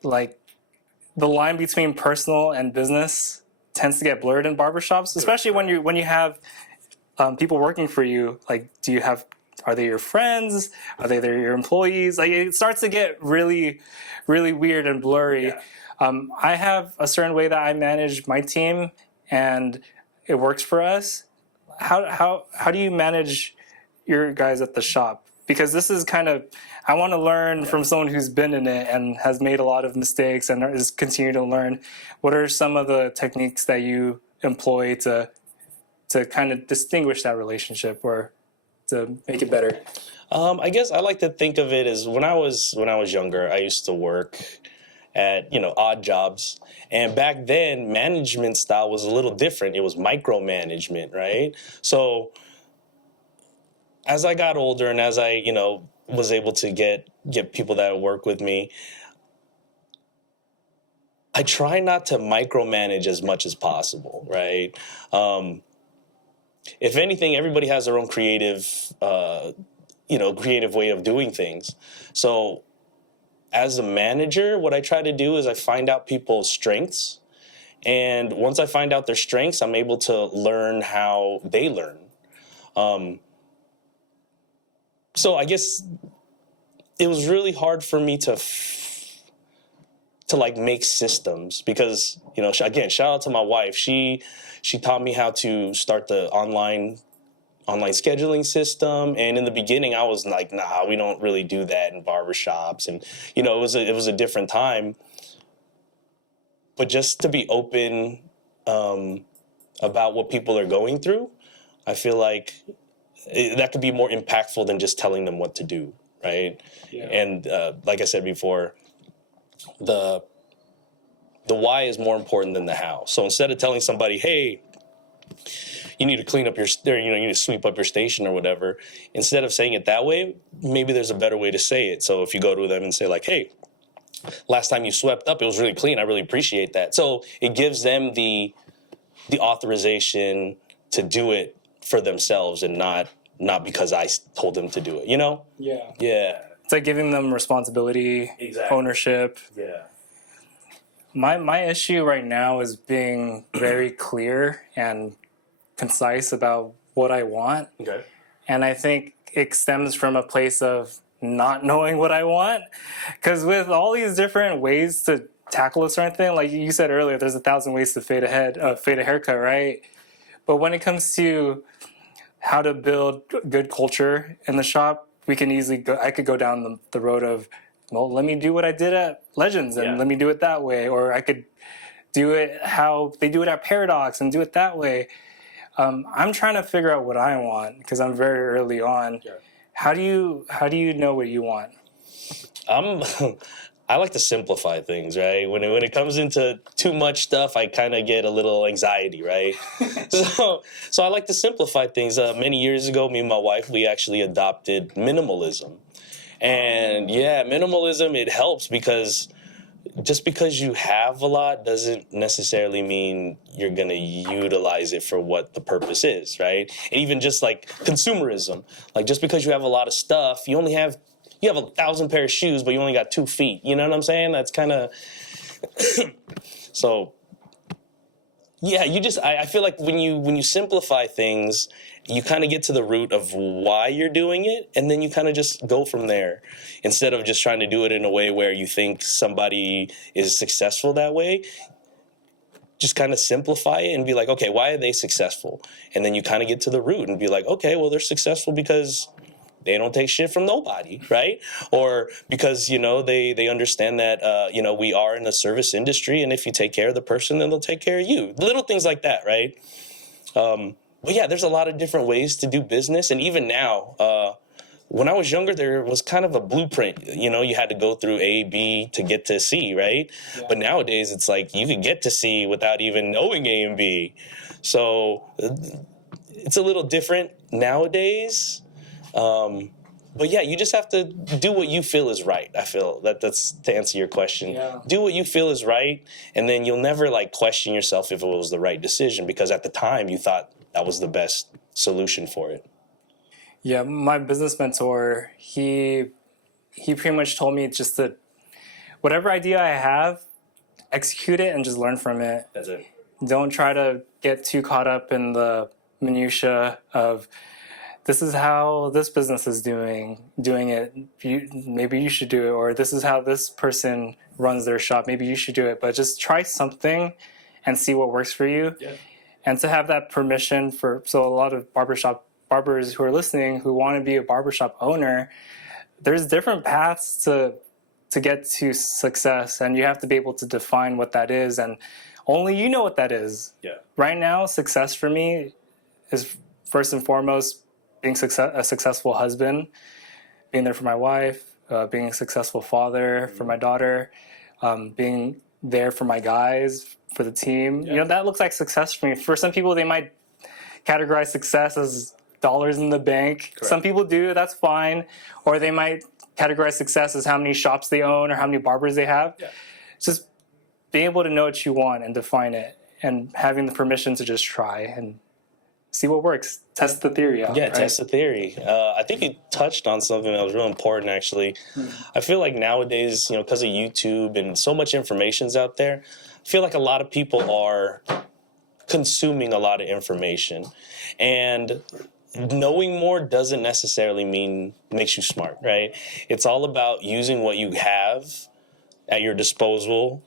Like the line between personal and business tends to get blurred in barbershops, especially when you have people working for you. Like, are they your friends? Are they your employees? Like, it starts to get really, really weird and blurry. Yeah. I have a certain way that I manage my team, and it works for us. How do you manage your guys at the shop? Because this is kind of, I want to learn from someone who's been in it and has made a lot of mistakes and is continuing to learn. What are some of the techniques that you employ to kind of distinguish that relationship or to make it better? I guess I like to think of it as when I was younger, I used to work at odd jobs, and back then management style was a little different. It was micromanagement, right? So as I got older and as I was able to get people that would work with me, I try not to micromanage as much as possible, right? If anything, everybody has their own creative way of doing things. So as a manager, what I try to do is I find out people's strengths. And once I find out their strengths, I'm able to learn how they learn. So I guess it was really hard for me to like make systems because, again, shout out to my wife. She taught me how to start the online scheduling system. And in the beginning, I was like, nah, we don't really do that in barbershops. And, it was a different time. But just to be open about what people are going through, I feel like that could be more impactful than just telling them what to do, right? Yeah. And like I said before, the why is more important than the how. So instead of telling somebody, hey, you need to clean up you need to sweep up your station or whatever, instead of saying it that way, maybe there's a better way to say it. So if you go to them and say like, hey, last time you swept up, it was really clean. I really appreciate that. So it gives them the authorization to do it for themselves and not because I told them to do it, Yeah. Yeah. It's like giving them responsibility, exactly. Ownership. Yeah. My issue right now is being very clear and concise about what I want. Okay. And I think it stems from a place of not knowing what I want. Because with all these different ways to tackle a certain thing, like you said earlier, there's 1,000 ways to fade a haircut, right? But when it comes to how to build good culture in the shop, we can easily go. I could go down the road of, well, let me do what I did at Legends and let me do it that way, or I could do it how they do it at Paradox and do it that way. I'm trying to figure out what I want because I'm very early on. Yeah. How do you know what you want? I like to simplify things, right? When it comes into too much stuff, I kind of get a little anxiety, right? so I like to simplify things. Many years ago, me and my wife, we actually adopted minimalism. And yeah, minimalism, it helps because just because you have a lot doesn't necessarily mean you're going to utilize it for what the purpose is, right? And even just like consumerism, like just because you have a lot of stuff, you have 1,000 pair of shoes, but you only got 2 feet. You know what I'm saying? That's kind of so. Yeah, I feel like when you simplify things, you kind of get to the root of why you're doing it, and then you kind of just go from there. Instead of just trying to do it in a way where you think somebody is successful that way, just kind of simplify it and be like, okay, why are they successful? And then you kind of get to the root and be like, okay, well, they're successful because they don't take shit from nobody, right? Or because, they understand that, we are in a service industry, and if you take care of the person, then they'll take care of you. Little things like that, right? But yeah, there's a lot of different ways to do business. And even now, when I was younger, there was kind of a blueprint. You had to go through A, B to get to C, right? Yeah. But nowadays, it's like you can get to C without even knowing A and B. So it's a little different nowadays. But yeah, you just have to do what you feel is right. I feel that's to answer your question. Yeah. Do what you feel is right, and then you'll never like question yourself if it was the right decision, because at the time you thought that was the best solution for it. Yeah, my business mentor, he pretty much told me just to whatever idea I have, execute it and just learn from it. That's it. Don't try to get too caught up in the minutia of this is how this business is doing it. Maybe you should do it, or this is how this person runs their shop. Maybe you should do it. But just try something and see what works for you. Yeah. And to have that permission so a lot of barbers who are listening who want to be a barbershop owner, there's different paths to get to success, and you have to be able to define what that is, and only you know what that is. Yeah. Right now, success for me is first and foremost being a successful husband, being there for my wife, being a successful father for my daughter, being there for my guys, for the team. Yeah. That looks like success for me. For some people, they might categorize success as dollars in the bank. Correct. Some people do, that's fine. Or they might categorize success as how many shops they own or how many barbers they have. Yeah. It's just being able to know what you want and define it, and having the permission to just try and see what works. Test the theory out. Yeah, right? test the theory. I think you touched on something that was real important, actually. I feel like nowadays, because of YouTube and so much information's out there, I feel like a lot of people are consuming a lot of information. And knowing more doesn't necessarily mean makes you smart, right? It's all about using what you have at your disposal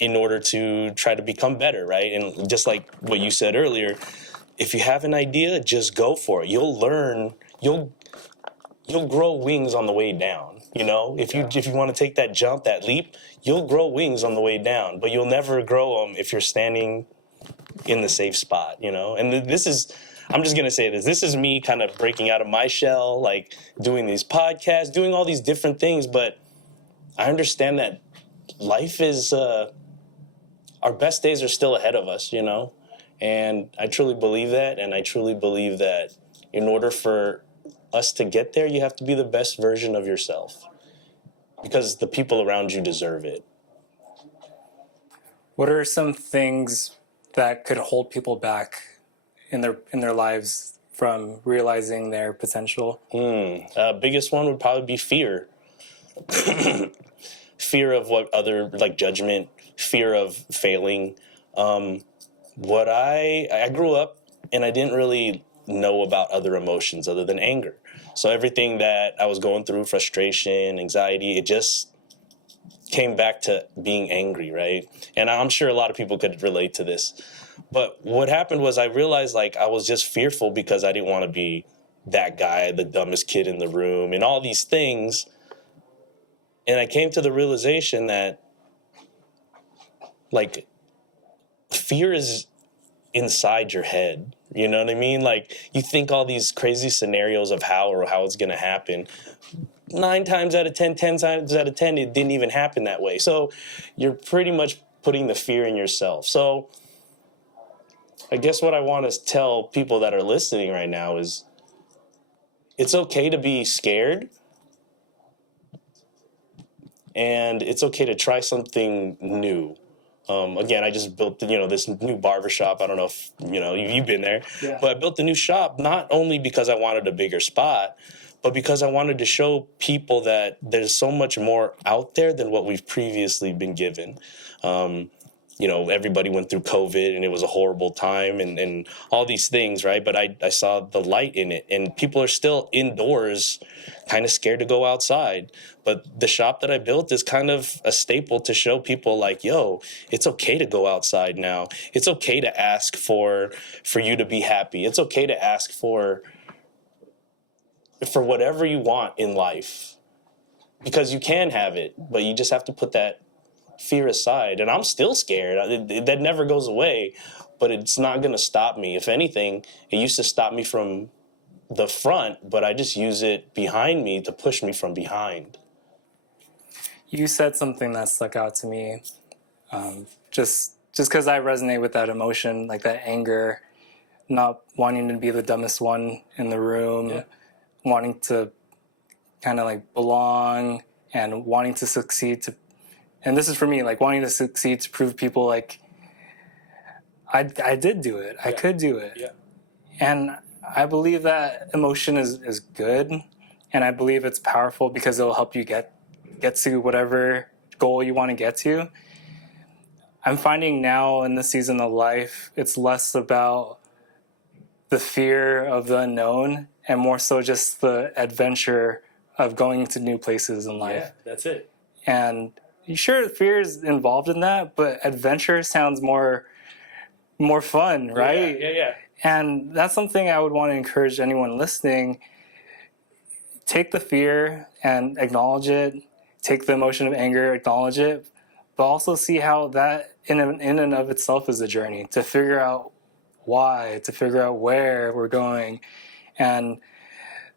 in order to try to become better, right? And just like what you said earlier, if you have an idea, just go for it. You'll learn. You'll grow wings on the way down. If you want to take that jump, that leap, you'll grow wings on the way down. But you'll never grow them if you're standing in the safe spot. And this is. I'm just gonna say this. This is me kind of breaking out of my shell, like doing these podcasts, doing all these different things. But I understand that life is. Our best days are still ahead of us. And I truly believe that, and I truly believe that in order for us to get there, you have to be the best version of yourself, because the people around you deserve it. What are some things that could hold people back in their lives from realizing their potential? Biggest one would probably be fear. Fear of what other, like judgment, fear of failing. I grew up and I didn't really know about other emotions other than anger. So everything that I was going through, frustration, anxiety, it just came back to being angry, right? And I'm sure a lot of people could relate to this. But what happened was I realized like I was just fearful because I didn't want to be that guy, the dumbest kid in the room, and all these things. And I came to the realization that like fear is inside your head. You know what I mean? Like you think all these crazy scenarios of how it's going to happen. 9 times out of 10, 10 times out of 10, it didn't even happen that way. So you're pretty much putting the fear in yourself. So I guess what I want to tell people that are listening right now is it's okay to be scared. And it's okay to try something new. Again, I just built, this new barbershop. I don't know if, you've been there. Yeah. But I built the new shop not only because I wanted a bigger spot, but because I wanted to show people that there's so much more out there than what we've previously been given. Everybody went through COVID and it was a horrible time and all these things, right? But I saw the light in it, and people are still indoors kind of scared to go outside. But the shop that I built is kind of a staple to show people like, yo, it's okay to go outside now. It's okay to ask for you to be happy. It's okay to ask for whatever you want in life, because you can have it, but you just have to put that fear aside. And I'm still scared. That never goes away, but it's not going to stop me. If anything, it used to stop me from the front, but I just use it behind me to push me from behind. You said something that stuck out to me, just because I resonate with that emotion, like that anger, not wanting to be the dumbest one in the room. wanting to kind of like belong and wanting to succeed and this is for me, like wanting to succeed to prove people like I did do it. I could do it. Yeah. And I believe that emotion is good, and I believe it's powerful because it'll help you get to whatever goal you want to get to. I'm finding now in this season of life, it's less about the fear of the unknown and more so just the adventure of going to new places in life. Yeah, that's it. And sure, fear is involved in that, but adventure sounds more fun, right? Yeah. And that's something I would want to encourage anyone listening. Take the fear and acknowledge it. Take the emotion of anger, acknowledge it, but also see how that in and of itself is a journey to figure out why, to figure out where we're going. And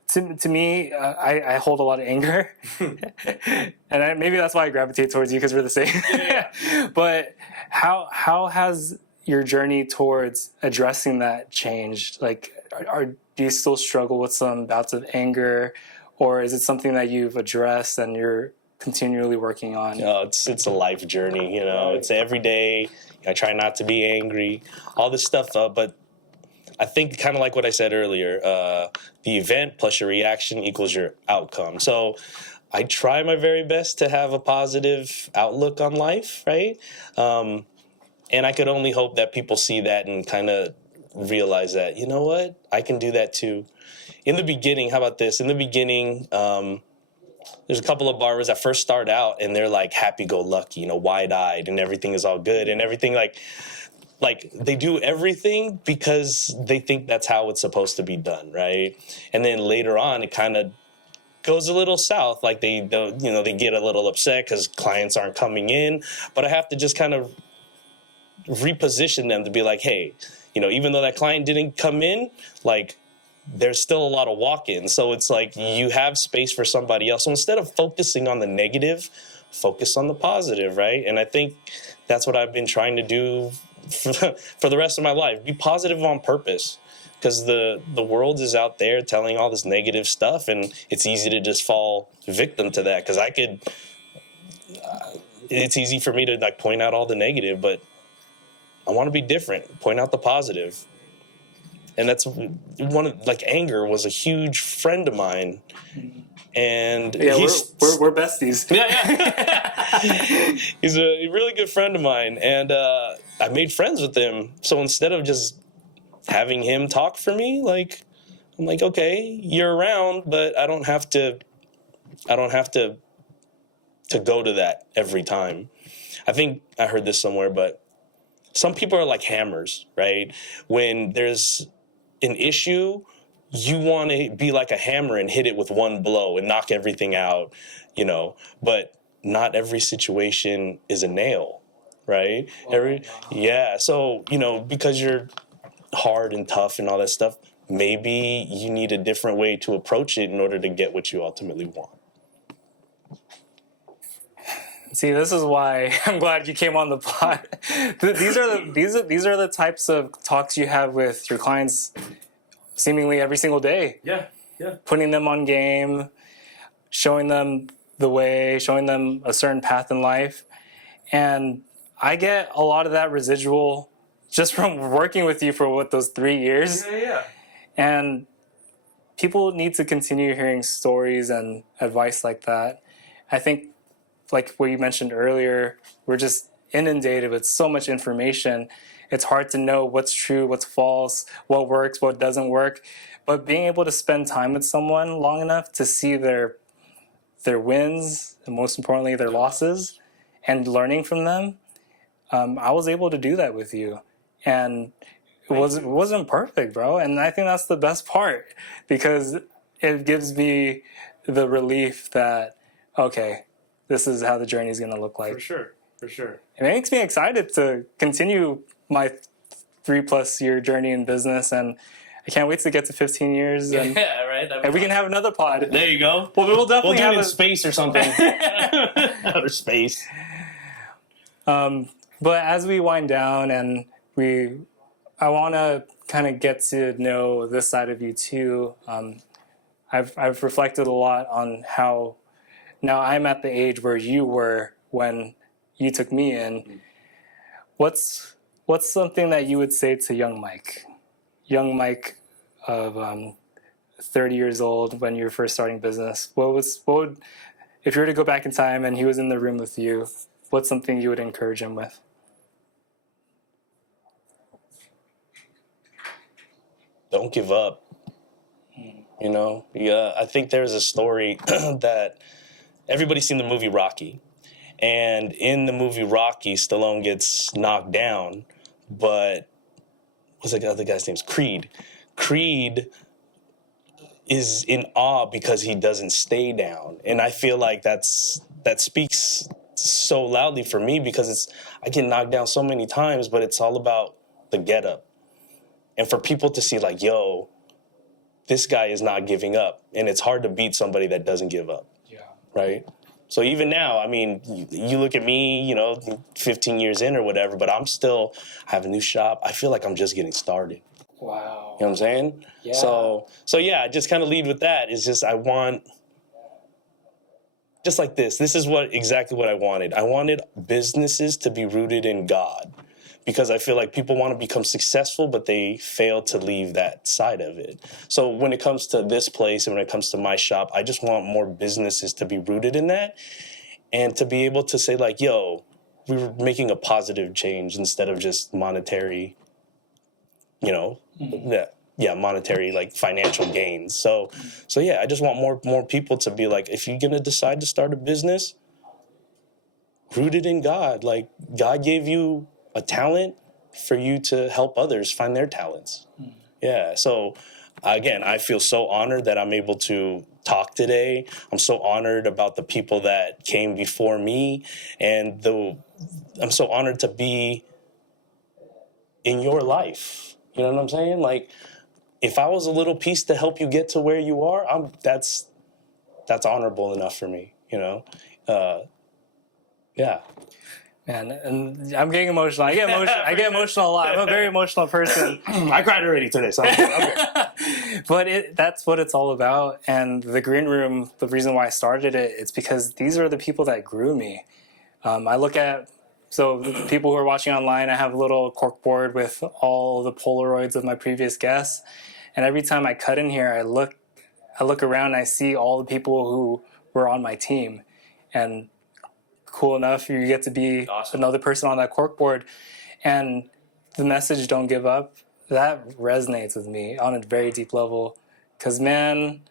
to me, I hold a lot of anger, and maybe that's why I gravitate towards you because we're the same. Yeah. But how has your journey towards addressing that changed? Like, do you still struggle with some bouts of anger, or is it something that you've addressed and you're continually working on? No, it's a life journey. It's every day. I try not to be angry, all this stuff. But I think kind of like what I said earlier, the event plus your reaction equals your outcome. So I try my very best to have a positive outlook on life, right? And I could only hope that people see that and kind of realize that, you know what, I can do that too. In the beginning, how about this? In the beginning, there's a couple of barbers that first start out and they're like happy-go-lucky, wide-eyed, and everything is all good and everything like they do everything because they think that's how it's supposed to be done, right? And then later on, it kind of goes a little south. Like they get a little upset because clients aren't coming in. But I have to just kind of reposition them to be like, hey, even though that client didn't come in, like there's still a lot of walk-ins. So it's like you have space for somebody else. So instead of focusing on the negative, focus on the positive, right? And I think that's what I've been trying to do for the rest of my life. Be positive on purpose, because the world is out there telling all this negative stuff, and it's easy to just fall victim to that. Because it's easy for me to like point out all the negative, but I want to be different. Point out the positive. And that's anger was a huge friend of mine. And yeah, we're besties. Yeah. He's a really good friend of mine, and I made friends with him. So instead of just having him talk for me, I'm like, okay, you're around, but I don't have to go to that every time. I think I heard this somewhere, but some people are like hammers, right? When there's an issue, you want to be like a hammer and hit it with one blow and knock everything out, but not every situation is a nail, right? Yeah. So, because you're hard and tough and all that stuff, maybe you need a different way to approach it in order to get what you ultimately want. See, this is why I'm glad you came on the pod. These are the types of talks you have with your clients seemingly every single day. Yeah. Putting them on game, showing them the way, showing them a certain path in life. And I get a lot of that residual just from working with you for those 3 years. Yeah. And people need to continue hearing stories and advice like that. I think, like what you mentioned earlier, we're just inundated with so much information. It's hard to know what's true, what's false, what works, what doesn't work. But being able to spend time with someone long enough to see their wins, and most importantly, their losses, and learning from them, I was able to do that with you. And it wasn't perfect, bro. And I think that's the best part, because it gives me the relief that, okay, this is how the journey is going to look like. For sure. It makes me excited to continue my 3+ year journey in business, and I can't wait to get to 15 years. And, yeah, right. And we can have another pod. There you go. Well, we'll definitely do it in space or something. Outer space. But as we wind down, and I want to kind of get to know this side of you too. I've reflected a lot on how now I'm at the age where you were when you took me in. What's something that you would say to young Mike of 30 years old when you were first starting business? What would, if you were to go back in time and he was in the room with you, what's something you would encourage him with? Don't give up. You know, yeah, I think there's a story that everybody's seen the movie Rocky. And in the movie Rocky, Stallone gets knocked down, but what's the other guy's name? Creed. Creed is in awe because he doesn't stay down. And I feel like that speaks so loudly for me because I get knocked down so many times, but it's all about the get up. And for people to see like, yo, this guy is not giving up. And it's hard to beat somebody that doesn't give up. Yeah. Right? So even now, I mean, you look at me, 15 years in or whatever, but I have a new shop. I feel like I'm just getting started. Wow. You know what I'm saying? Yeah. So yeah, I just kind of lead with that. It's just I want, just like this. This is exactly what I wanted. I wanted businesses to be rooted in God. Because I feel like people want to become successful, but they fail to leave that side of it. So when it comes to this place and when it comes to my shop, I just want more businesses to be rooted in that and to be able to say like, yo, we were making a positive change instead of just monetary, monetary like financial gains. So yeah, I just want more people to be like, if you're going to decide to start a business, rooted in God, like God gave you a talent for you to help others find their talents. Yeah. So again, I feel so honored that I'm able to talk today. I'm so honored about the people that came before me, and I'm so honored to be in your life. You know what I'm saying? Like, if I was a little piece to help you get to where you are, that's honorable enough for me. Yeah. And I'm getting emotional. I get emotional a lot. I'm a very emotional person. I cried already today, so okay. But that's what it's all about. And the green room, the reason why I started it, it's because these are the people that grew me. I look at, so the people who are watching online, I have a little cork board with all the Polaroids of my previous guests. And every time I cut in here, I look around and I see all the people who were on my team. And cool enough, you get to be another person on that corkboard, and the message "Don't give up" that resonates with me on a very deep level. Because man,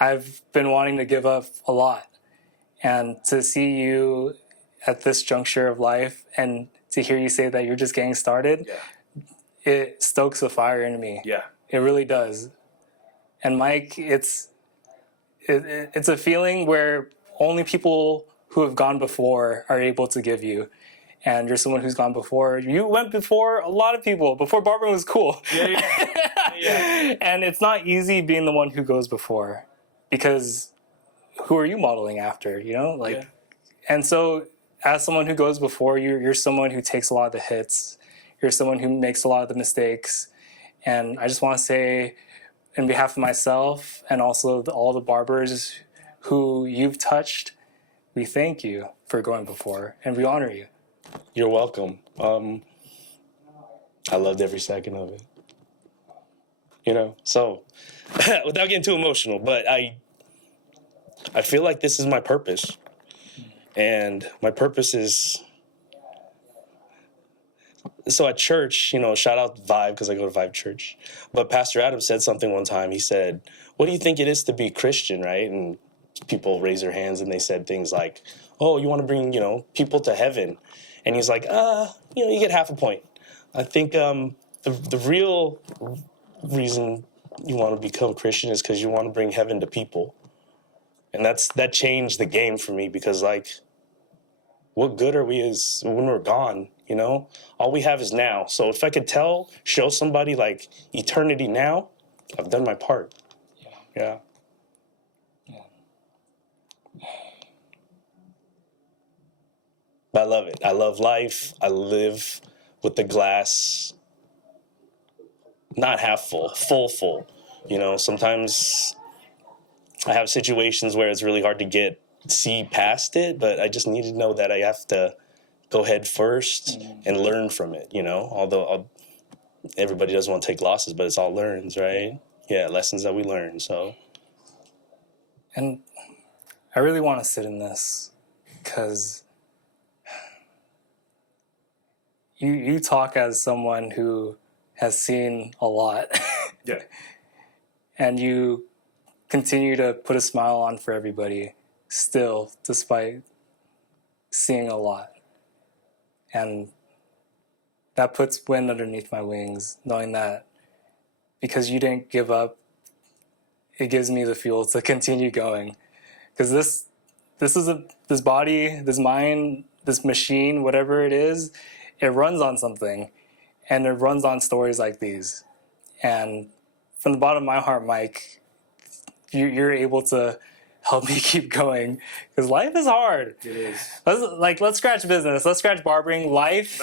I've been wanting to give up a lot, and to see you at this juncture of life, and to hear you say that you're just getting started, it stokes the fire in me. Yeah, it really does. And Mike, it's a feeling where only people who have gone before are able to give you. And you're someone who's gone before. You went before a lot of people, before Barber was cool. Yeah. And it's not easy being the one who goes before, because who are you modeling after, And so as someone who goes before, you're someone who takes a lot of the hits. You're someone who makes a lot of the mistakes. And I just want to say, in behalf of myself and also all the barbers who you've touched, we thank you for going before, and we honor you. You're welcome. I loved every second of it. So without getting too emotional, but I feel like this is my purpose. And my purpose is, so at church, shout out Vibe, because I go to Vibe Church. But Pastor Adam said something one time. He said, what do you think it is to be Christian, right? And people raise their hands and they said things like, oh, you want to bring, people to heaven. And he's like, you get half a point. I think the real reason you want to become Christian is because you want to bring heaven to people. And that changed the game for me, because what good are we as when we're gone, All we have is now. So if I could show somebody like eternity now, I've done my part. Yeah. I love it. I love life. I live with the glass not half full, full. Sometimes I have situations where it's really hard to see past it, but I just need to know that I have to go head first and learn from it, although everybody doesn't want to take losses, but it's all learns, right? Yeah, lessons that we learn. So, and I really want to sit in this because you talk as someone who has seen a lot. yeah. And you continue to put a smile on for everybody still, despite seeing a lot. And that puts wind underneath my wings, knowing that because you didn't give up, it gives me the fuel to continue going. Because this body, this mind, this machine, whatever it is, it runs on something, and it runs on stories like these. And from the bottom of my heart, Mike, you're able to help me keep going because life is hard. It is. Let's scratch business. Let's scratch barbering. Life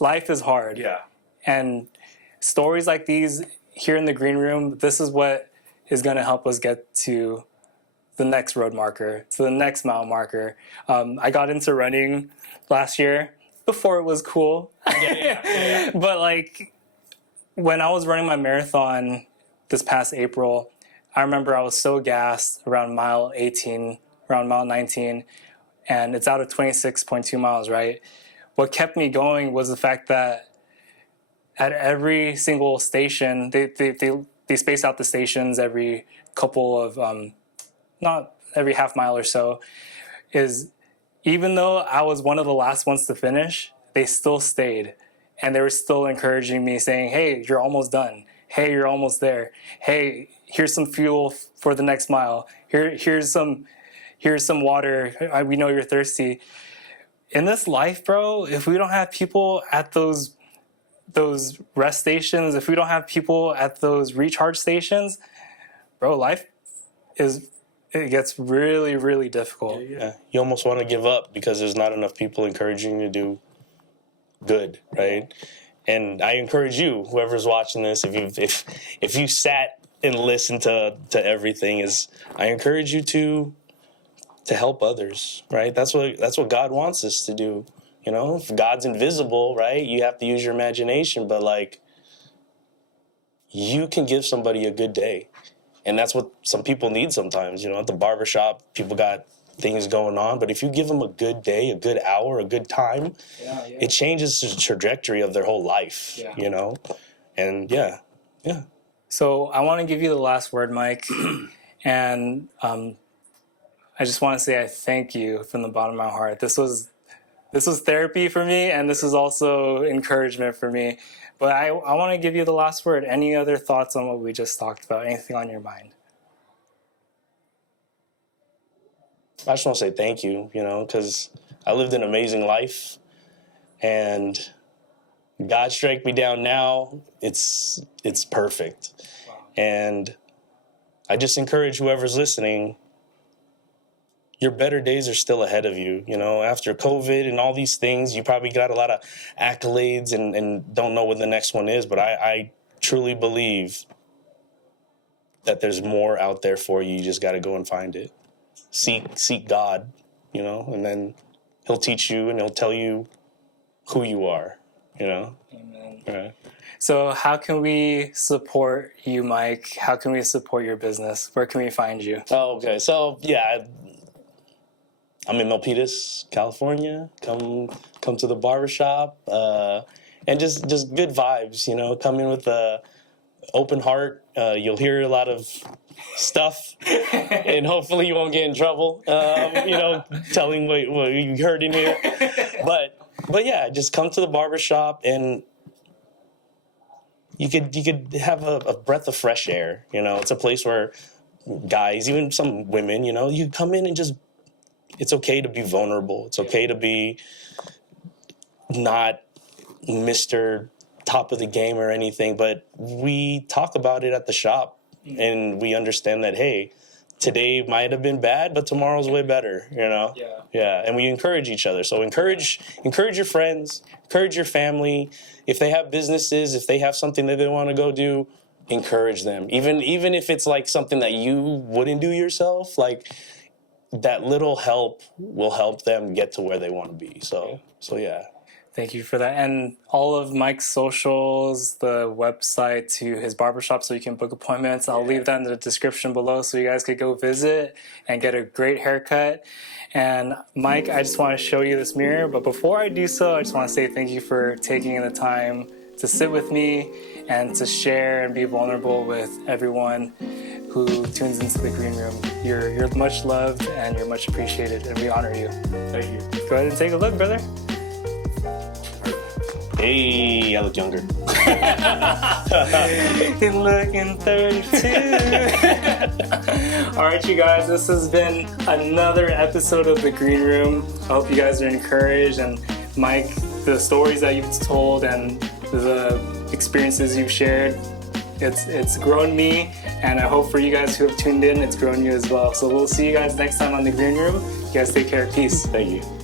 is hard. Yeah. And stories like these here in the green room, this is what is going to help us get to the next road marker, to the next mile marker. I got into running last year before it was cool. Yeah. But when I was running my marathon this past April, I remember I was so gassed around mile 18, around mile 19, and it's out of 26.2 miles, right? What kept me going was the fact that at every single station, they space out the stations every couple of, not every half mile or so, is even though I was one of the last ones to finish, they still stayed. And they were still encouraging me, saying, hey, you're almost done. Hey, you're almost there. Hey, here's some fuel for the next mile. Here's some water. We know you're thirsty. In this life, bro, if we don't have people at those rest stations, if we don't have people at those recharge stations, bro, life it gets really, really difficult. Yeah. You almost want to give up because there's not enough people encouraging you to do good, right? And I encourage you, whoever's watching this, if you sat and listened to everything, I encourage you to help others, right? That's what God wants us to do. If God's invisible, right? You have to use your imagination, but you can give somebody a good day. And that's what some people need sometimes. At the barbershop, people got things going on, but if you give them a good day, a good hour, a good time, it changes the trajectory of their whole life, And yeah. So I want to give you the last word, Mike. And I just want to say I thank you from the bottom of my heart. This was therapy for me, and this is also encouragement for me. But I want to give you the last word. Any other thoughts on what we just talked about? Anything on your mind? I just want to say thank you, because I lived an amazing life, and God strike me down now. It's perfect. Wow. And I just encourage whoever's listening, your better days are still ahead of you. After COVID and all these things, you probably got a lot of accolades and don't know what the next one is. But I truly believe that there's more out there for you. You just got to go and find it. Seek God, and then He'll teach you and He'll tell you who you are, Amen. Right. So how can we support you, Mike? How can we support your business? Where can we find you? Oh, okay. So, yeah, I'm in Milpitas, California. Come to the barbershop, and just good vibes, come in with a open heart. You'll hear a lot of stuff, and hopefully you won't get in trouble, telling what you heard in here. But yeah, just come to the barbershop, and you could have a breath of fresh air. It's a place where guys, even some women, you come in and just, it's okay to be vulnerable. It's okay to be not Mr. top of the game or anything, but we talk about it at the shop, and we understand that, hey, today might have been bad, but tomorrow's way better, Yeah, and we encourage each other. So encourage your friends, encourage your family. If they have businesses, if they have something that they want to go do, encourage them, even if it's like something that you wouldn't do yourself. Like that little help will help them get to where they want to be. So yeah. Thank you for that. And all of Mike's socials, the website to his barbershop so you can book appointments, I'll leave that in the description below so you guys could go visit and get a great haircut. And Mike, I just want to show you this mirror. But before I do so, I just want to say thank you for taking the time to sit with me and to share and be vulnerable with everyone who tunes into the green room. You're much loved and you're much appreciated, and we honor you. Thank you. Go ahead and take a look, brother. Hey, I look younger. You're looking 32. All right, you guys, this has been another episode of The Green Room. I hope you guys are encouraged, and Mike, the stories that you've told and the experiences you've shared, it's grown me, and I hope for you guys who have tuned in, it's grown you as well. So we'll see you guys next time on The Green Room. You guys take care. Peace. Thank you.